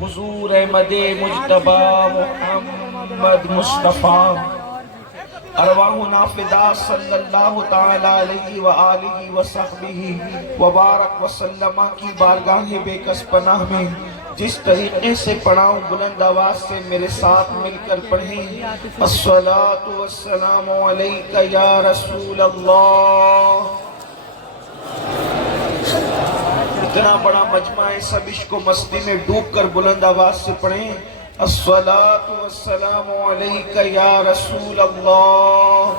حضور احمد مجتبی محمد مصطفیٰ ارواحنا فدا صلی اللہ تعالی علیہ وآلہ وصحبہ وبارک وسلم کی بارگاہ بے کس پناہ میں جس طریقے سے پڑھاؤں بلند آواز سے میرے ساتھ مل کر پڑھیں الصلاۃ والسلام علیک یا رسول اللہ۔ اتنا بڑا مجمع ہے، سب عشق و مستی میں ڈوب کر بلند آواز سے پڑھیں الصلاۃ والسلام علیک یا رسول اللہ،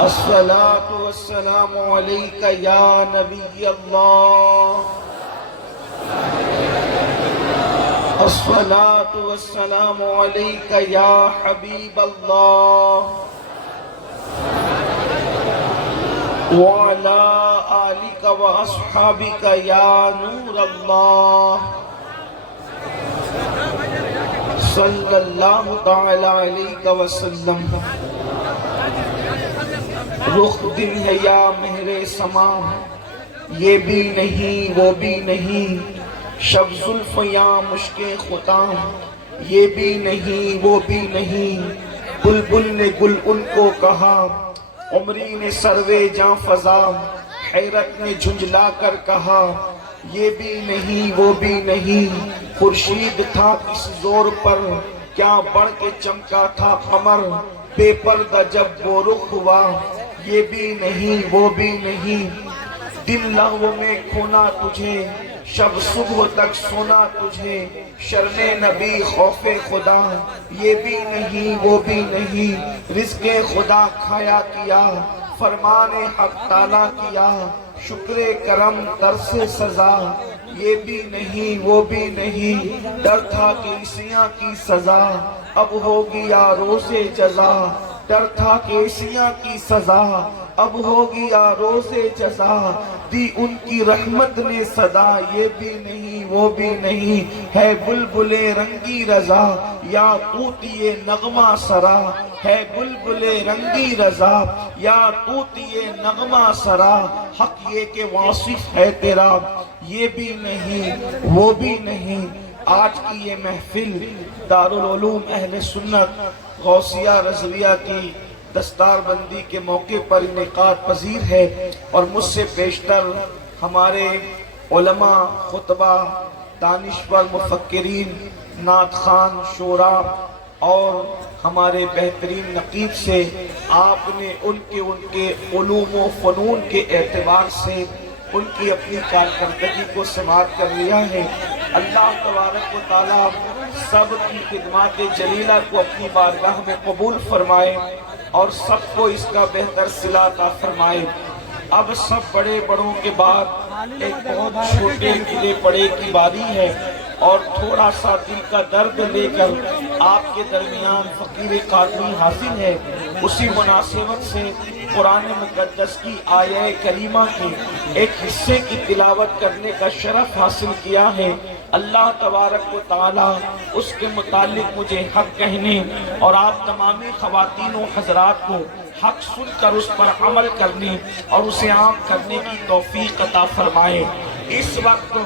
الصلاۃ والسلام علیک یا نبی اللہ، الصلاۃ والسلام علیک یا حبیب اللہ، وعلی آلک و اصحابک یا نور اللہ، صلی اللہ تعالی علیہ وسلم۔ رخ دن ہے یا مہر سما، یہ بھی نہیں وہ بھی نہیں، شب زلف یا مشک ختام، یہ بھی نہیں وہ بھی نہیں، بلبل نے گل ان کو کہا، عمری نے سروے جاں فضا، حیرت نے جھنجلا کر کہا، یہ بھی نہیں وہ بھی نہیں، خورشید تھا اس زور پر، کیا بڑھ کے چمکا تھا قمر، بے پردہ جب وہ رخ ہوا، یہ بھی نہیں وہ بھی نہیں، دن لہو میں کھونا تجھے، شب صبح تک سونا تجھے، شرم نبی خوف خدا، یہ بھی نہیں وہ بھی نہیں، رزق خدا کھایا کیا، فرمان حق تعالیٰ کیا، شکر کرم ترس سزا، یہ بھی نہیں وہ بھی نہیں، ڈر تھا کہ عیسیاں کی سزا اب ہوگی یا روز جزا، ڈر تھا کہ عیسیاں کی سزا اب ہوگی یا روز جزا، دی ان کی رحمت نے صدا، یہ بھی نہیں وہ بھی نہیں، ہے بلبل رنگی رضا یا طوطی نغمہ سرا، ہے بلبل رنگی رضا یا طوطی نغمہ سرا، حق یہ کہ واصف ہے تیرا، یہ بھی نہیں وہ بھی نہیں۔ آج کی یہ محفل دارالعلوم اہل سنت غوثیہ رضویہ کی دستار بندی کے موقع پر انعقاد پذیر ہے، اور مجھ سے بیشتر ہمارے علماء، خطبہ، دانشور، مفکرین، نعت خوان، شعراء اور ہمارے بہترین نقیب سے آپ نے ان کے علوم و فنون کے اعتبار سے ان کی اپنی کارکردگی کو سماعت کر لیا ہے۔ اللہ تبارک و تعالیٰ سب کی خدمات جلیلہ کو اپنی بارگاہ میں قبول فرمائے اور سب کو اس کا بہتر صلہ عطا فرمائے۔ اب سب بڑے بڑوں کے بعد ایک بہت چھوٹے گلے پڑے کی باری ہے، اور تھوڑا سا دل کا درد لے کر آپ کے درمیان فقیر قادری حاضر ہے۔ اسی مناسبت سے قرآن مقدس کی آیہ کریمہ کے ایک حصے کی تلاوت کرنے کا شرف حاصل کیا ہے۔ اللہ تبارک و تعالیٰ اس کے متعلق مجھے حق کہنے اور آپ تمامی خواتین و حضرات کو حق سن کر اس پر عمل کرنے اور اسے عام کرنے کی توفیق عطا فرمائے۔ اس وقت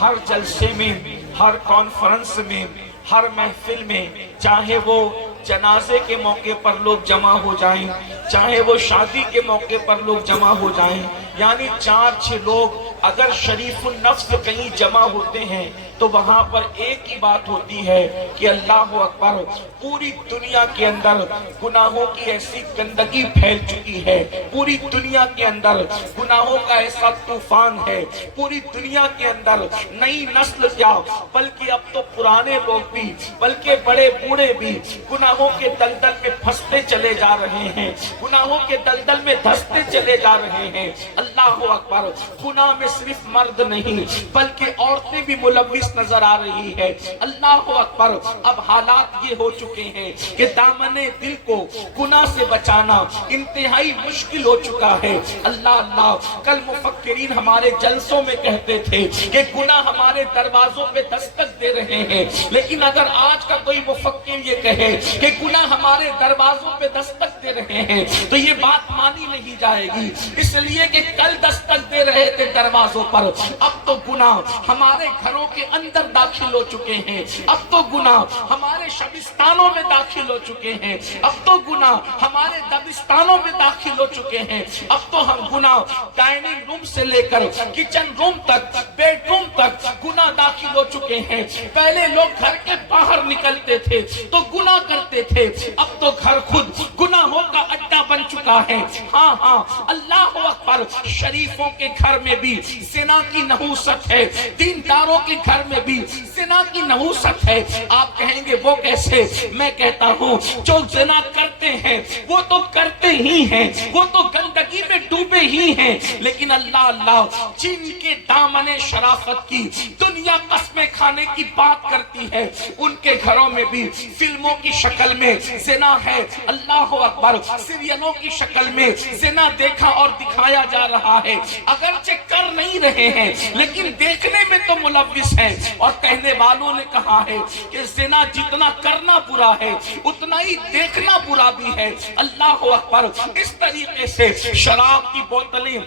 ہر جلسے میں، ہر کانفرنس میں، ہر محفل میں، چاہے وہ جنازے کے موقع پر لوگ جمع ہو جائیں، چاہے وہ شادی کے موقع پر لوگ جمع ہو جائیں، یعنی 4-6 لوگ اگر شریف النفس کہیں جمع ہوتے ہیں تو وہاں پر ایک ہی بات ہوتی ہے کہ اللہ اکبر، پوری دنیا کے اندر گناہوں کی ایسی گندگی پھیل چکی ہے، پوری دنیا کے اندر گناہوں کا ایسا طوفان ہے، پوری دنیا کے اندر نئی نسل کیا بلکہ اب تو پرانے لوگ بھی، بلکہ بڑے بوڑھے بھی گناہوں کے دلدل میں پھنستے چلے جا رہے ہیں، گناہوں کے دلدل میں دھستے چلے جا رہے ہیں۔ اللہ اکبر، گناہ میں صرف مرد نہیں بلکہ عورتیں بھی ملوث لبس نظر آ رہی ہے. اللہ اکبر. اب حالات یہ ہو چکے ہیں کہ دامن دل کو گناہ سے بچانا انتہائی مشکل ہو چکا ہے. اللہ اللہ. کل مفکرین ہمارے جلسوں میں کہتے تھے کہ گناہ ہمارے دروازوں پہ دستک دے رہے ہیں، لیکن اگر آج کا کوئی مفکر یہ کہے کہ گناہ ہمارے دروازوں پہ دستک دے رہے ہیں تو یہ بات مانی نہیں جائے گی، اس لیے کہ کل دستک دے رہے تھے دروازوں پر، اب تو گناہ ہمارے گھروں کے اندر داخل ہو چکے ہیں، اب تو گناہ ہمارے شبستانوں میں داخل ہو چکے ہیں، اب تو گناہ ہمارے دبستانوں میں داخل ہو چکے ہیں، اب تو ہم گناہ ڈائننگ روم سے لے کر کچن روم تک، بیڈ روم تک گناہ داخل ہو چکے ہیں. پہلے لوگ گھر کے باہر نکلتے تھے تو گناہ کرتے تھے، اب تو گھر خود گناہوں کا اڈا بن چکا ہے. ہاں ہاں اللہ اکبر. شریفوں کے گھر میں بھی زنا کی نحوست ہے، دینداروں کے گھر میں بھی زنا کی نحوست ہے. آپ کہیں گے وہ کیسے؟ میں کہتا ہوں جو زنا کرتے ہیں وہ تو کرتے ہی ہیں، وہ تو گندگی میں ڈوبے ہی ہیں، لیکن اللہ اللہ جن کے دامن شرافت کی دنیا قسمیں کھانے کی بات کرتی ہے ان کے گھروں میں بھی فلموں کی شکل میں زنا ہے. اللہ اکبر. سیریلوں کی شکل میں زنا دیکھا اور دکھایا جا رہا ہے. اگرچہ کر نہیں رہے ہیں لیکن دیکھنے میں تو ملوث ہے. اور کہنے والوں نے کہا ہے کہ زنا جتنا کرنا برا ہے اتنا ہی دیکھنا برا بھی ہے. اللہ اکبر. اس طریقے سے شراب کی بوتلیں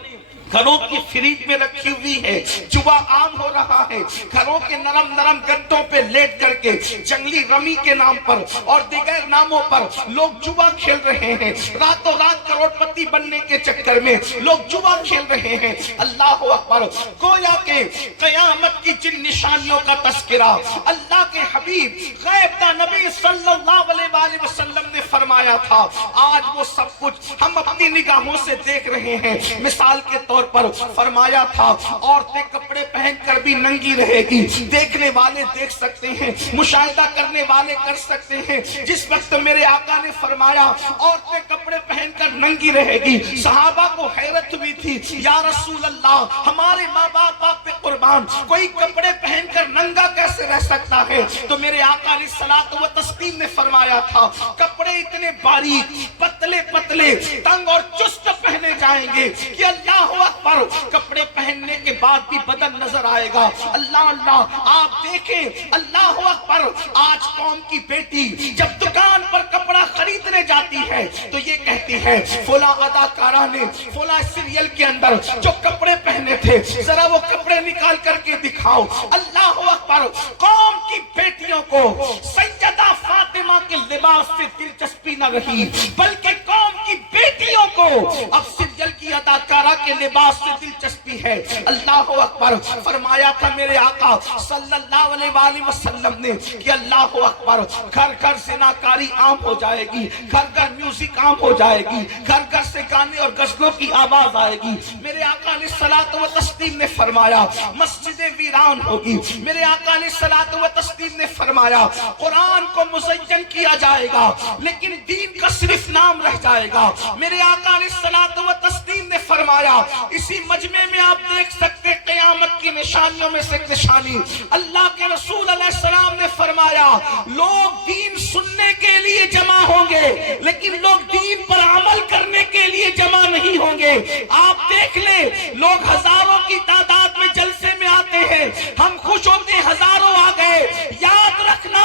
گھروں کی فریج میں رکھی ہوئی ہے، جوا عام ہو رہا ہے. گھروں کے نرم نرم گدوں پہ لیٹ کر کے جنگلی رمی کے نام پر اور دیگر ناموں پر لوگ جوا کھیل رہے ہیں. راتوں رات کروڑ پتی بننے کے چکر میں لوگ جوا کھیل رہے ہیں. اللہ اکبر. گویا کہ قیامت کی جن نشانیوں کا تذکرہ اللہ کے حبیب غیب دا نبی صلی اللہ علیہ وآلہ وسلم نے فرمایا تھا، آج وہ سب کچھ ہم اپنی نگاہوں سے دیکھ رہے ہیں. مثال کے طور پر فرمایا تھا عورتیں کپڑے پہن کر بھی ننگی رہے گی. دیکھنے والے دیکھ سکتے ہیں، مشاہدہ کرنے والے کر سکتے ہیں. جس وقت میرے آقا نے فرمایا عورتیں کپڑے پہن کر ننگی رہے گی، صحابہ کو حیرت ہوئی تھی، یا رسول اللہ ہمارے ماں باپ آپ پہ قربان، کوئی کپڑے پہن کر ننگا کیسے رہ سکتا ہے؟ تو میرے آقا علیہ الصلوۃ والتسلیم نے فرمایا تھا کپڑے اتنے باریک پتلے پتلے تنگ اور چست پہنے جائیں گے کہ اللہ اکبر کپڑے پہننے کے بعد بھی بدن نظر آئے گا. اللہ اللہ. آپ دیکھیں اللہ اکبر. آج قوم کی بیٹی جب دکان پر کپڑا خریدنے جاتی ہے تو یہ کہتی ہے فلاں اداکارہ نے فلاں سیریل کے اندر جو کپڑے پہنے تھے ذرا وہ کپڑے نکال کر کے دکھاؤ. اللہ اکبر. قوم کی بیٹیوں کو سیدہ فاطمہ کے لباس سے دلچسپی نہ رہی بلکہ قوم کی بیٹیوں کو اب سیریل کی اداکارہ کے لباس سے دلچسپی ہے. اللہ اکبر. فرمایا تھا میرے آقا صلی اللہ علیہ وآلہ وسلم نے کہ اللہ اکبر گھر گھر زناکاری عام ہو جائے گی، گھر گھر میوزک عام ہو جائے گی، گھر گھر سے گانے اور غزلوں کی آواز آئے گی. میرے آقا علیہ الصلوۃ والتسلیم نے فرمایا مسجدیں ویران ہوگی. میرے آقا علیہ الصلوۃ والتسلیم نے فرمایا قرآن کو مزین کیا جائے گا لیکن دین کا صرف نام رہ جائے گا. میرے آقا علیہ الصلوۃ والتسلیم نے فرمایا اسی مجمع میں آپ دیکھ سکتے قیامت کی نشانیوں میں سے ایک نشانی اللہ کے رسول علیہ السلام نے فرمایا لوگ دین سننے کے لیے جمع ہوں گے لیکن لوگ دین پر عمل کرنے کے لیے جمع نہیں ہوں گے. آپ دیکھ لیں لوگ ہزاروں کی تعداد میں جلسے میں آتے ہیں، ہم خوش ہوتے ہزاروں آ گئے. یاد رکھنا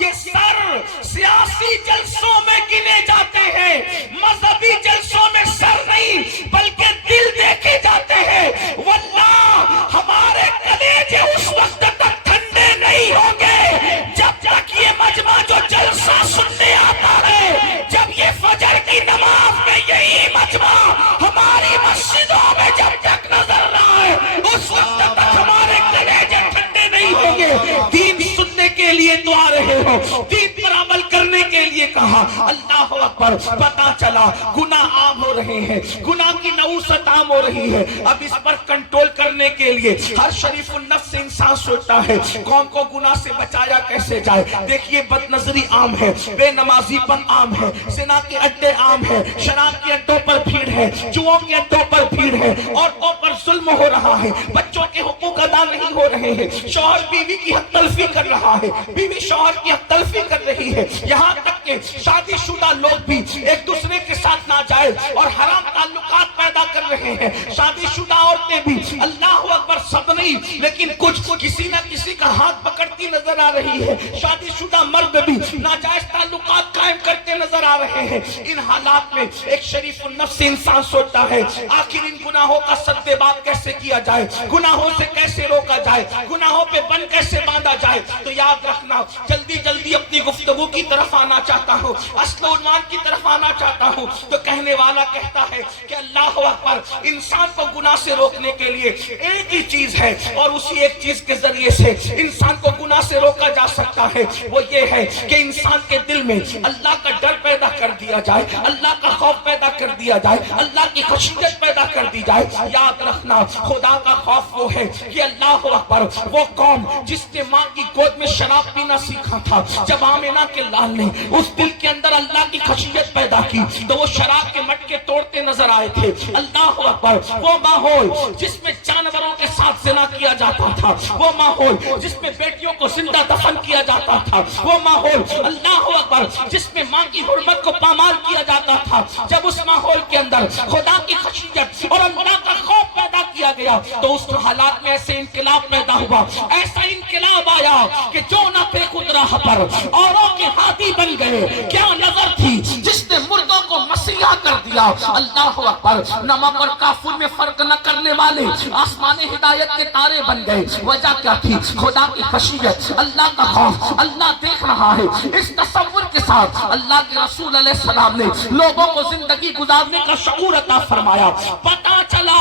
یہ سر سیاسی جلسوں میں گنے جاتے ہیں، مذہبی جلسوں میں سر نہیں بلکہ دل دیکھے جاتے ہیں. واللہ ہمارے کلیجے اس وقت تک ٹھنڈے نہیں ہوں گے جب تک یہ مجمع جو جلسہ سننے آتا ہے، جب یہ فجر کی نماز میں یہی مجمع ہماری مسجدوں میں جب تک نظر رہا ہے اس وقت تک ہمارے کلیجے ٹھنڈے نہیں ہوں گے. دین سننے کے لیے تو آ رہے ہو، دین پر عمل کرنے کے لیے کہا۔ اللہ اکبر، پتا چلا گناہ عام ہو رہے ہیں، گناہ کی نوسط عام ہو رہی ہے۔ اب اس پر کنٹرول کرنے کے لیے ہر شریف النفس انسان سوچتا ہے قوم کو گناہ سے بچایا کیسے جائے۔ دیکھیے بد نظری عام ہے، بے نمازی پن عام ہے، زنا کے اڈے عام ہے، شراب کے اڈوں پر بھیڑ ہے، جوؤں کے اڈوں پر بھیڑ ہے، عورتوں پر ظلم ہو رہا ہے، بچوں کے حقوق ادا نہیں ہو رہے ہیں، شوہر بیوی کی حق تلفی کر رہا ہے، بیوی شوہر کی حق تلفی کر رہی ہے، یہاں تک کہ شادی شدہ لوگ بھی ایک دوسرے کے ساتھ ناجائز اور حرام تعلقات پیدا کر رہے ہیں۔ شادی شدہ عورتیں بھی اللہ اکبر سب نہیں لیکن کچھ کسی نہ کسی کا ہاتھ پکڑتی نظر آ رہی ہے، شادی شدہ مرد بھی ناجائز تعلقات قائم کرتے نظر آ رہے ہیں۔ ان حالات میں ایک شریف النفس انسان سوچتا ہے آخر ان گناہوں کا سدباب کیسے کیا جائے، گناہوں سے کیسے روکا جائے، گناہوں پہ بند کیسے باندھا جائے۔ تو یاد رکھنا، جلدی جلدی اپنی گفتگو کی طرف آنا چاہتا ہوں، اصل عنوان کی طرف آنا چاہتا ہوں۔ تو کہنے والا کہتا ہے کہ اللہ اکبر، انسان کو گناہ سے روکنے کے لیے ایک ہی چیز ہے اور اسی ایک چیز کے ذریعے سے انسان کو گناہ سے روکا جا سکتا ہے، وہ یہ ہے کہ انسان کے دل میں اللہ کا ڈر پیدا کر دیا جائے، اللہ کا خوف پیدا کر دیا جائے، اللہ کی خشیت پیدا کر دی جائے۔ یاد رکھنا، خدا کا خوف وہ ہے کہ اللہ اکبر، وہ قوم جس نے ماں کی گود میں شراب پینا سیکھا تھا، جب آمینہ کے لال نے اس دل کے اندر اللہ کی خشیت پیدا کی تو وہ شراب کے مٹکے توڑتے نظر آئے تھے۔ اللہ اکبر، وہ ماحول جس میں جانوروں کے ساتھ زنا کیا جاتا تھا، وہ ماحول جس میں بیٹیوں کو زندہ دفن کیا جاتا تھا، وہ ماحول اللہ اکبر جس میں ماں کی حرمت کو پامال کیا جاتا تھا، جب اس ماحول کے اندر خدا کی خشیت اور اللہ کا خوف پیدا کیا گیا تو اس حالات میں ایسے انقلاب پیدا ہوا، ایسا انقلاب آیا کہ جو نہ تھے خود راہ پر اوروں کے ہادی بن گئے۔ کیا نظر تھی جس نے مردوں کو مسیحا کر دیا۔ اللہ اکبر، نمک اور کافور میں فرق نہ کرنے والے آسمان ہدایت کے تارے بن گئے۔ وجہ کیا تھی؟ خدا کی خشیت، اللہ کا خوف۔ اللہ دیکھ رہا ہے۔ اس تصور کے ساتھ اللہ کے رسول علیہ السلام نے لوگوں کو زندگی گزارنے کا شعور عطا فرمایا۔ پتا چلا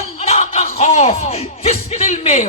اللہ کا خوف جس دل میں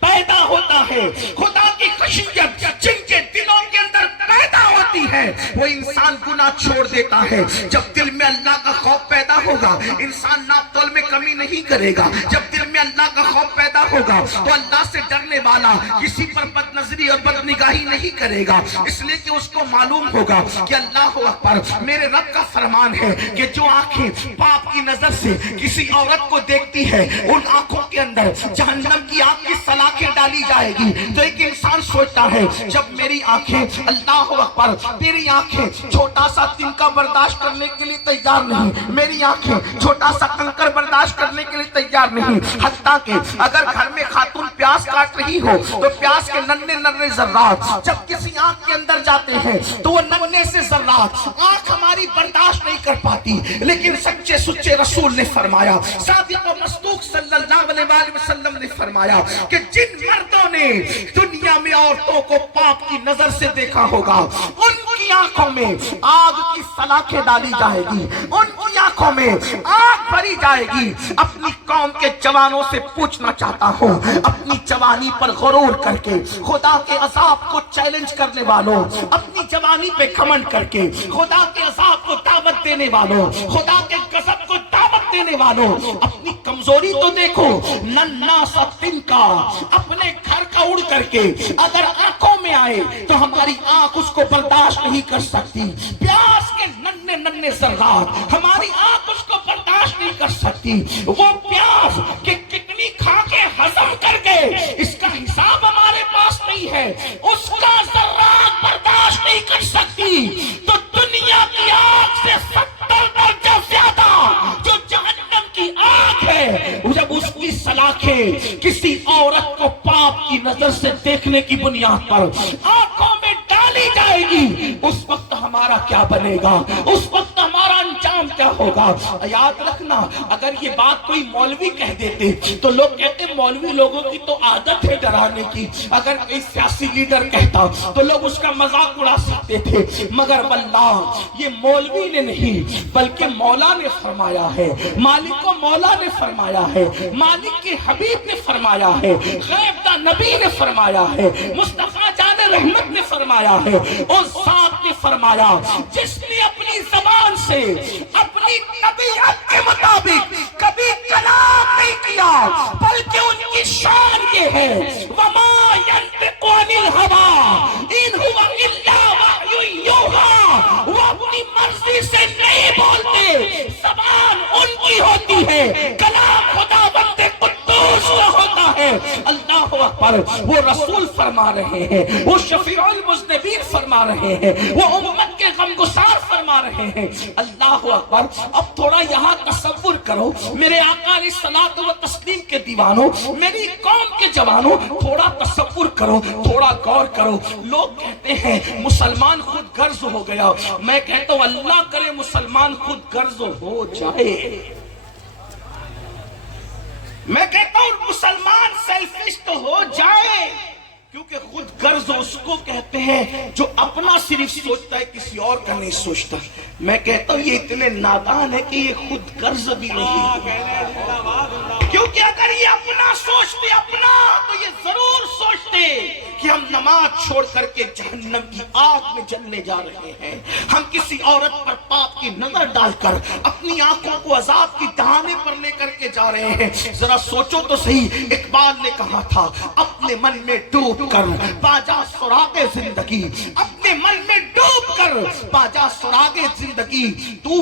پیدا ہوتا ہے، خدا کی خشیت جن کے دلوں کے اندر پیدا ہوتی ہے، وہ انسان گناہ چھوڑ دیتا ہے۔ جب دل میں اللہ کا خوف پیدا ہوگا انسان ناپ تول میں کمی نہیں کرے گا۔ جب دل میں اللہ کا خوف پیدا ہوگا تو اللہ سے ڈرنے والا کسی پر بد نظری اور بد نگاہی نہیں کرے گا، اس لیے کہ اس کو معلوم ہوگا کہ اللہ اکبر، میرے رب کا فرمان ہے کہ جو آنکھیں پاپ کی نظر سے کسی عورت کو دیکھتی ہے ان آنکھوں کے اندر جہنم کی آگ کی سلاخیں ڈالی جائے گی۔ تو ایک انسان سوچتا ہے جب میری آنکھیں اللہ اکبر، تیری آنکھیں چھوٹا سا تنکا برداشت کرنے کے لیے تیار نہیں، میری آنکھیں چھوٹا سا کنکر برداشت کرنے کے لیے تیار نہیں، حتیٰ کہ اگر گھر میں خاتون پیاز کاٹ رہی ہو تو پیاز کے ننھے ننھے ذرات جب کسی آنکھ کے اندر جاتے ہیں تو وہ ننھے سے ذرات آنکھ ہماری برداشت نہیں کر پاتی، لیکن سچے سچے رسول نے فرمایا، صادق و مصدوق صلی اللہ علیہ وآلہ وسلم نے فرمایا کہ جن مردوں نے دنیا میں عورتوں کو پاپ کی نظر سے دیکھا ہوگا ان کی آنکھوں میں آگ کی سلاخیں ڈالی جائے گی، ان کی آنکھوں میں آگ بھری جائے گی۔ اپنی قوم کے جوانوں سے پوچھنا چاہتا ہوں، اپنی جوانی پر غرور کر کے خدا کے عذاب کو چیلنج کرنے والوں، اپنی جوانی پہ گھمنڈ کر کے خدا کے عذاب کو دعوت دینے والوں، خدا کے غضب کو دعوت دینے والوں، اپنی کمزوری تو دیکھو۔ ننھا سا تنکا اپنے گھر کا اڑ کر کے اگر آنکھوں میں آئے تو ہماری آنکھ اس کو برداشت نہیں کر سکتی، پیاس کے ننھے ننھے ذرات ہماری آنکھ اس کو برداشت نہیں کر سکتی، وہ پیاس کہ کتنی کھا کے ہضم کر گئے اس کا حساب ہمارے پاس نہیں ہے، اس کا ذرات برداشت نہیں کر سکتی۔ تو دنیا کی آگ سے 70 درجہ زیادہ جو جہنم کی آگ ہے، جب اس کی سلاخیں کسی عورت کو پاپ کی نظر سے دیکھنے کی بنیاد پر آنکھوں میں ڈالی جائے گی، اس وقت ہمارا کیا بنے گا، اس وقت ہمارا انجام کیا ہوگا۔ یاد رکھنا، اگر یہ بات کوئی مولوی کہہ دیتے تو لوگ کہتے مولوی لوگوں کی تو عادت ہے ڈرانے کی، اگر کوئی سیاسی لیڈر کہتا تو لوگ اس کا مذاق اڑا سکتے تھے، مگر واللہ یہ مولوی نے نہیں بلکہ مولا نے فرمایا ہے، مالک کو مولا نے فرمایا ہے، مالک کے حبیب نے فرمایا ہے، غیب کا نبی نے فرمایا ہے، مصطفیٰ جان رحمت نے فرمایا ہے، اور ساتھ نے فرمایا جس نے اپنی زبان سے اپنی طبیعت کے مطابق کبھی کلام نہیں کیا بلکہ ان کی شان یہ ہے وَمَا يَنْطِقُ عَنِ الْهَوَىٰ إِنْ هُوَ إِلَّا وَحْيٌ يُوحَىٰ، وہ اپنی مرضی سے نہیں بولتے، زبان ان کی ہوتی ہے، کلام خداوند قدوس کا ہوتا ہے۔ اللہ اکبر، وہ رسول فرما رہے ہیں، وہ شفیع المذنبین فرما رہے ہیں، وہ امت کے غمگسار فرما رہے ہیں۔ اللہ اکبر، اب تھوڑا یہاں تصور کرو میرے آقا علیہ الصلوۃ والتسلیم کے دیوانوں، میری قوم کے جوانوں، تھوڑا تصور کرو، تھوڑا غور کرو۔ لوگ کہتے ہیں مسلمان خود غرض ہو گیا، میں کہتا ہوں اللہ کرے مسلمان خود غرض ہو جائے۔ میں کہتا ہوں مسلمان سیلفش تو ہو جائے، کیونکہ خود غرض اس کو کہتے ہیں جو اپنا صرف سوچتا ہے، کسی اور کا نہیں سوچتا۔ میں کہتا ہوں یہ اتنے نادان ہے کہ یہ خود غرض بھی نہیں، کیونکہ اگر یہ اپنا سوچتے اپنا تو یہ ضرور سوچتے کہ ہم نماز چھوڑ کر کے جہنم کی آگ میں جلنے جا رہے ہیں، ہم کسی عورت پر پاپ کی نظر ڈال کر اپنی آنکھوں کو عذاب کی دہانے پر لے کر کے جا رہے ہیں۔ ذرا سوچو تو صحیح، اقبال نے کہا تھا اپنے من میں ڈوب کر باجا سراغ زندگی، اپنے من میں ڈوب کر باجا سراغ زندگی، تو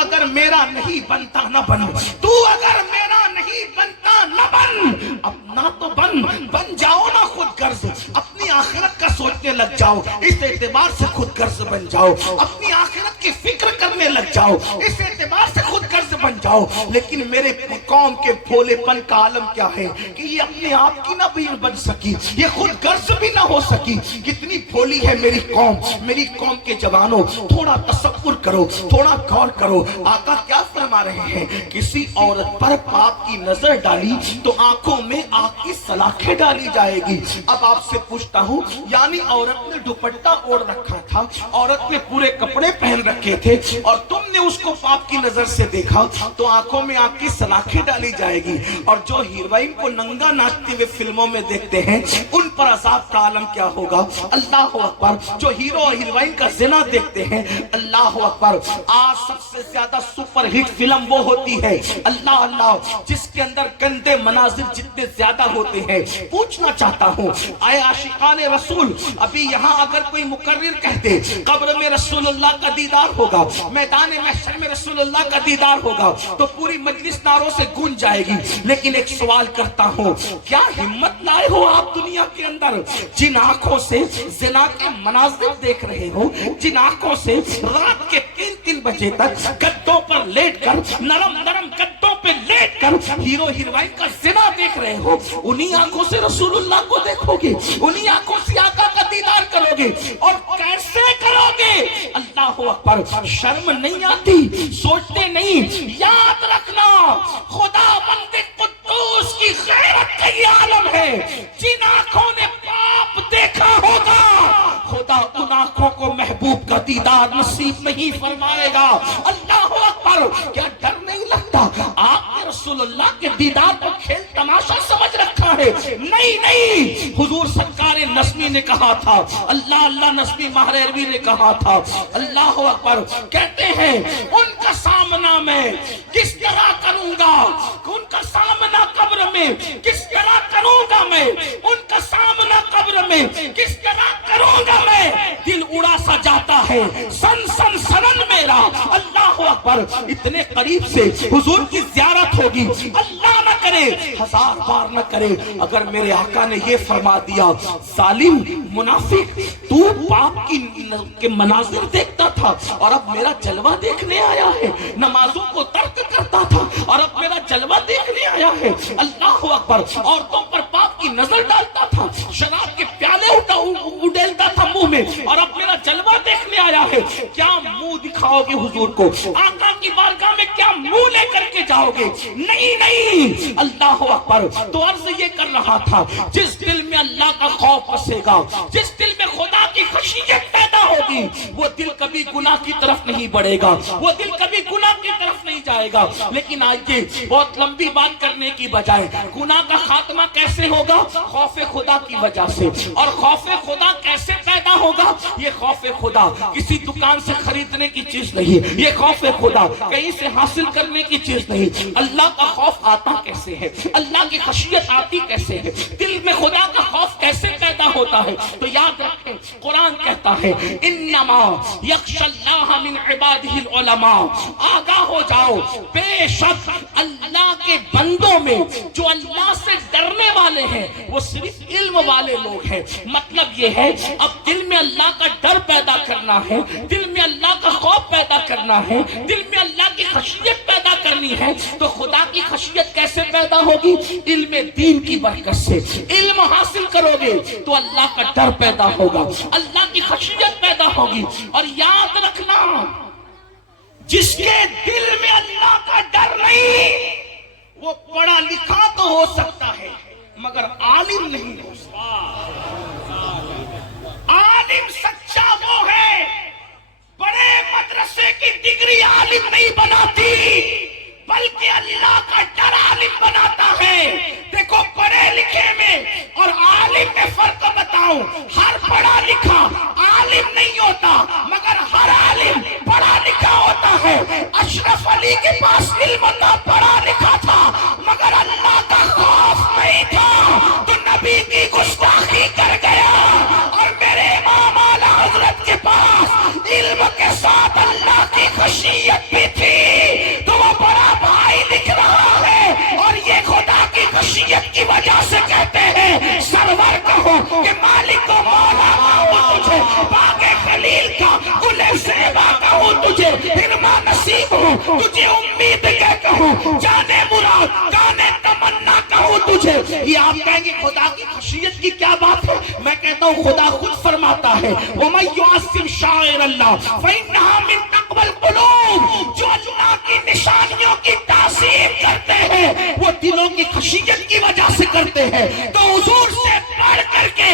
اگر میرا نہیں بنتا نہ بن، تو اگر میرا نہیں بنتا نہ بن، اپنا تو بن جاؤ نا خود غرض، اپنی آخرت کا سوچنے لگ جاؤ، اس اعتبار سے خود غرض بن جاؤ، اپنی آخرت کی فکر کرنے لگ جاؤ، اس اعتبار سے خود غرض بن جاؤ۔ لیکن میرے قوم کے بھولے پن کا عالم کیا ہے کہ یہ اپنے آپ کی نہ بھی بن سکی، یہ خود غرض بھی نہ ہو سکی۔ کتنی بھولی ہے میری قوم، میری قوم کے جوانوں، تھوڑا تصور کرو، تھوڑا غور کرو۔ آقا کیا فرما رہے ہیں؟ کسی عورت پر پاپ کی نظر ڈالی تو آنکھوں میں آگ کی سلاخیں ڈالی جائے گی۔ اب آپ سے پوچھتا ہوں، یعنی عورت نے دوپٹہ اوڑھ رکھا تھا، عورت نے پورے کپڑے پہن رکھے تھے، اور تم نے اس کو پاپ کی نظر سے دیکھا تو آنکھوں میں آگ کی سلاخیں ڈالی جائے گی۔ اور جو ہیروئن کو ننگا ناچتے ہوئے فلموں میں دیکھتے ہیں ان پر عذاب کا عالم کیا ہوگا؟ اللہ اکبر۔ جو ہیرو اور ہیروئن کا زنا دیکھتے ہیں، اللہ اکبر، آج سب سے زیادہ سپر ہٹ فلم وہ ہوتی ہے اللہ اللہ جس کے اندر گندے مناظر جتنے زیادہ ہوتے ہیں۔ پوچھنا چاہتا ہوں، آئے عاشقان رسول، ابھی یہاں اگر کوئی مقرر کہتے قبر میں رسول اللہ کا دیدار ہوگا، میدان محشر میں رسول اللہ کا دیدار ہوگا، تو پوری مجلس ناروں سے گونج جائے گی۔ لیکن ایک سوال کرتا ہوں، کیا ہمت لائے ہو آپ دنیا کے اندر جن آنکھوں سے زنا کے مناظر دیکھ رہے ہو، جن آنکھوں سے رات کے 3 بجے تک گدوں پر لیٹ کر، نرم نرم گدوں پہ لیٹ کر ہیرو ہیروئن کا زنا دیکھ رہے ہو، انہی آنکھوں سے رسول اللہ کو دیکھو گے، انہی آنکھوں سے آقا کا دیدار کرو گے، اور کیسے کرو گے؟ اللہ اکبر، شرم نہیں آتی؟ سوچتے نہیں؟ یاد رکھنا خدا بند قدوس کی غیرت کا یہ عالم ہے، جن آنکھوں نے پاپ دیکھا ہوگا خدا ان آنکھوں کو محبوب کا دیدار نصیب نہیں فرمائے گا۔ اللہ اکبر، کیا ڈر نہیں لگتا؟ آپ نے رسول اللہ کے دیدار کو کھیل تماشا سمجھ رکھا ہے؟ نہیں، حضور سرکار نسمی نے کہا تھا، اللہ اللہ نسمی مہروی نے کہا تھا، اللہ اکبر، کہتے ہیں ان کا سامنا میں کس طرح کروں گا، ان کا سامنا قبر میں کس طرح کروں گا، میں ان کا سامنا قبر میں کس طرح کروں گا، میں دل اڑا سا جاتا ہے سن سن سنن میرا۔ اللہ اکبر، اتنے قریب سے حضور کی زیارت ہوگی، اللہ نہ کرے، 1000 بار نہ کرے، اگر میرے آقا نے یہ فرما دیا ظالم منافق تو پاپ کے مناظر دیکھتا تھا اور اب میرا جلوہ دیکھنے آیا ہے، نمازوں کو ترک کرتا تھا اور اب میرا جلوہ دیکھنے آیا ہے، اللہ اکبر، عورتوں پر پاپ کی نظر ڈالتا تھا، شراب کے پیالے اڈیلتا تھا منہ میں اور اب میرا جلوہ دیکھنے آیا ہے، کیا منہ دکھاؤ گے حضور کو؟ آقا کی بارگاہ میں کیا منہ لے کر کے جاؤ گے؟ نہیں، اللہ اکبر۔ تو عرض یہ کر رہا تھا، جس دل میں اللہ کا خوف بسے گا، جس دل میں خدا کی خشیت پیدا پیدا ہوگی وہ دل کبھی گناہ کی طرف نہیں بڑھے گا، وہ دل کبھی گناہ کی طرف نہیں جائے گا۔ لیکن آئیے بہت لمبی بات کرنے کی بجائے گناہ کا خاتمہ کیسے ہوگا؟ خوف خدا کی وجہ سے۔ اور خوف خدا کیسے پیدا ہوگا؟ یہ خوف خدا کسی دکان سے خریدنے کی چیز نہیں، یہ خوف خدا کہیں سے حاصل کرنے کی چیز نہیں۔ اللہ کا خوف آتا کیسے ہے؟ اللہ کی خشیت آتی کیسے ہے؟ دل میں خدا کا خوف کیسے پیدا ہوتا ہے؟ تو یاد رکھیں قرآن کہتا ہے انما یخشی اللہ من عبادہ العلماء، آگاہ ہو جاؤ بے شک اللہ کے بندوں میں جو اللہ سے ڈرنے والے ہیں وہ صرف علم والے لوگ ہیں۔ مطلب یہ ہے اب دل میں اللہ کا ڈر پیدا کرنا ہے، دل میں اللہ کا خوف پیدا کرنا ہے، دل میں اللہ کی خشیت پیدا کرنی ہے۔ تو خدا کی خشیت کیسے پیدا ہوگی؟ علم دین کی برکت سے۔ علم حاصل کرو گے تو اللہ کا ڈر پیدا ہوگا، اللہ کی خشیت پیدا ہوگی۔ اور یاد رکھنا جس کے دل میں اللہ کا ڈر نہیں وہ پڑھا لکھا تو ہو سکتا ہے مگر عالم نہیں ہو سکتا۔ عالم سچا وہ ہے، بڑے مدرسے کی ڈگری عالم نہیں بناتی بلکہ اللہ کا ڈر عالم بناتا ہے۔ دیکھو پڑھے لکھے میں اور عالم میں فرق بتاؤں، ہر پڑھا لکھا عالم نہیں ہوتا مگر ہر عالم پڑھا لکھا ہوتا ہے۔ اشرف علی کے پاس علم تھا، پڑھا لکھا تھا مگر اللہ کا خوف نہیں تھا، تو نبی کی گستاخی کر گیا۔ اور میرے امام اعلیٰ حضرت کے پاس علم کے ساتھ اللہ کی خشیت بھی تھی، تو وہ بڑا بھائی لکھ رہا ہے اور یہ خدا کی خشیت کی وجہ سے کہتے ہیں سرور کہو کہ مالک و مولا کہوں تجھے، باغ خلیل کا گل زیبا کہوں تجھے، ہرما نصیب ہوں تجھے امید کے کہوں، جانے مراد جانے تمنا کہوں تجھے۔ یہ آپ کہیں گے خدا کی خشیت کی کیا بات ہے؟ میں کہتا ہوں خدا خود فرماتا ہے وَمَن يُعَظِّمْ شَعَائِرَ اللَّهِ فَإِنَّهَا مِن تَقْوَى الْقُلُوبِ، جو اللہ کی نشانیوں کی تعظیم کرتے ہیں وہ دلوں کی خشیت کی وجہ سے کرتے ہیں۔ تو حضور سے بڑھ کر کے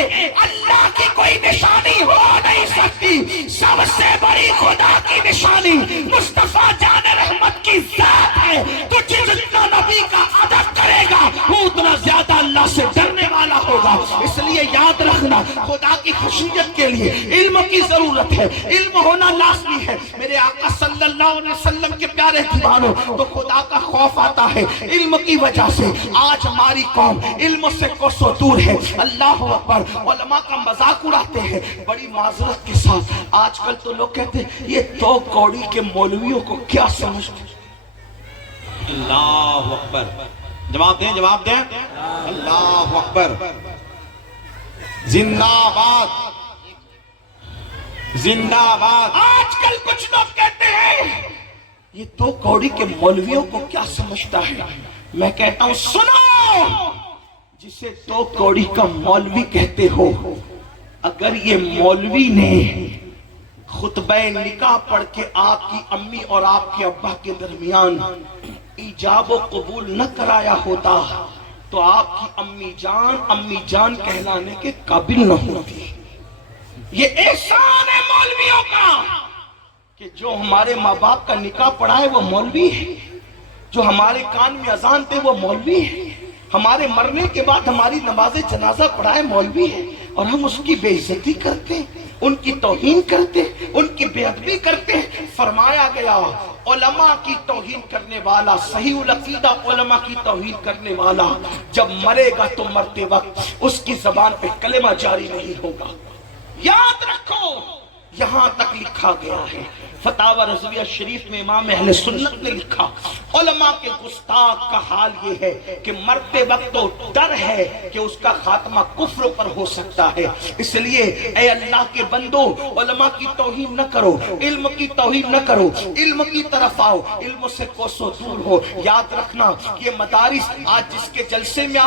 اللہ کی کوئی نشانی ہو نہیں سکتی۔ سب سے بڑی خدا کی نشانی مصطفیٰ جان رحمت کی ذات ہے۔ تو جتنا نبی کا ادب کرے گا وہ اتنا زیادہ اللہ سے ڈرنے والا ہوگا۔ اس لیے یاد رکھنا خدا کی خشیت کے لیے علم کی ضرورت ہے، علم ہونا لازمی ہے۔ میرے آقا صلی اللہ علیہ وسلم کے پیارے دیوانوں، تو خدا کا خوف آتا ہے علم کی وجہ سے۔ آج ہماری قوم علم سے کوسوں دور ہے۔ اللہ اکبر، علماء کا مذاق اڑاتے ہیں بڑی معذرت کے ساتھ۔ آج کل تو لوگ کہتے ہیں یہ دو کوڑی کے مولویوں کو کیا سمجھتے ہیں۔ اللہ اکبر، جواب دیں جواب دیں۔ اللہ اکبر، زندہ باد زندہ باد۔ آج کل کچھ لوگ کہتے ہیں یہ دو کوڑی کے مولویوں کو کیا سمجھتا ہے۔ میں کہتا ہوں سنو، جسے دو کوڑی کا مولوی کہتے ہو، اگر یہ مولوی نے خطبہ نکاح پڑھ کے آپ کی امی اور آپ کے ابا کے درمیان ایجاب و قبول نہ کرایا ہوتا تو آپ کی امی جان کہلانے کے قابل نہ ہوتی۔ یہ احسان ہے مولویوں کا کہ جو ہمارے ماں باپ کا نکاح پڑھا ہے وہ مولوی ہے، جو ہمارے کان میں اذان دے وہ مولوی ہے، ہمارے مرنے کے بعد ہماری نماز جنازہ پڑھائے مولوی ہے، اور ہم اس کی بے عزتی کرتے ہیں، ان کی توہین کرتے ہیں، ان کی بے ادبی کرتے ہیں۔ فرمایا گیا علماء کی توہین کرنے والا، صحیح العقیدہ علماء کی توہین کرنے والا جب مرے گا تو مرتے وقت اس کی زبان پہ کلمہ جاری نہیں ہوگا۔ یاد رکھو، یہاں تک لکھا گیا ہے فتاوی رضویہ شریف میں امام اہل سنت نے لکھا علماء کے گستاخ کا حال یہ ہے کہ مرتے وقت تو ڈر ہے کہ اس کا خاتمہ کفر پر ہو سکتا ہے۔ اس لیے اے اللہ کے بندو، علماء کی توہین نہ کرو، علم کی توہین نہ کرو، علم کی طرف آؤ، علم سے کوسوں دور ہو۔ یاد رکھنا یہ مدارس آج جس کے جلسے میں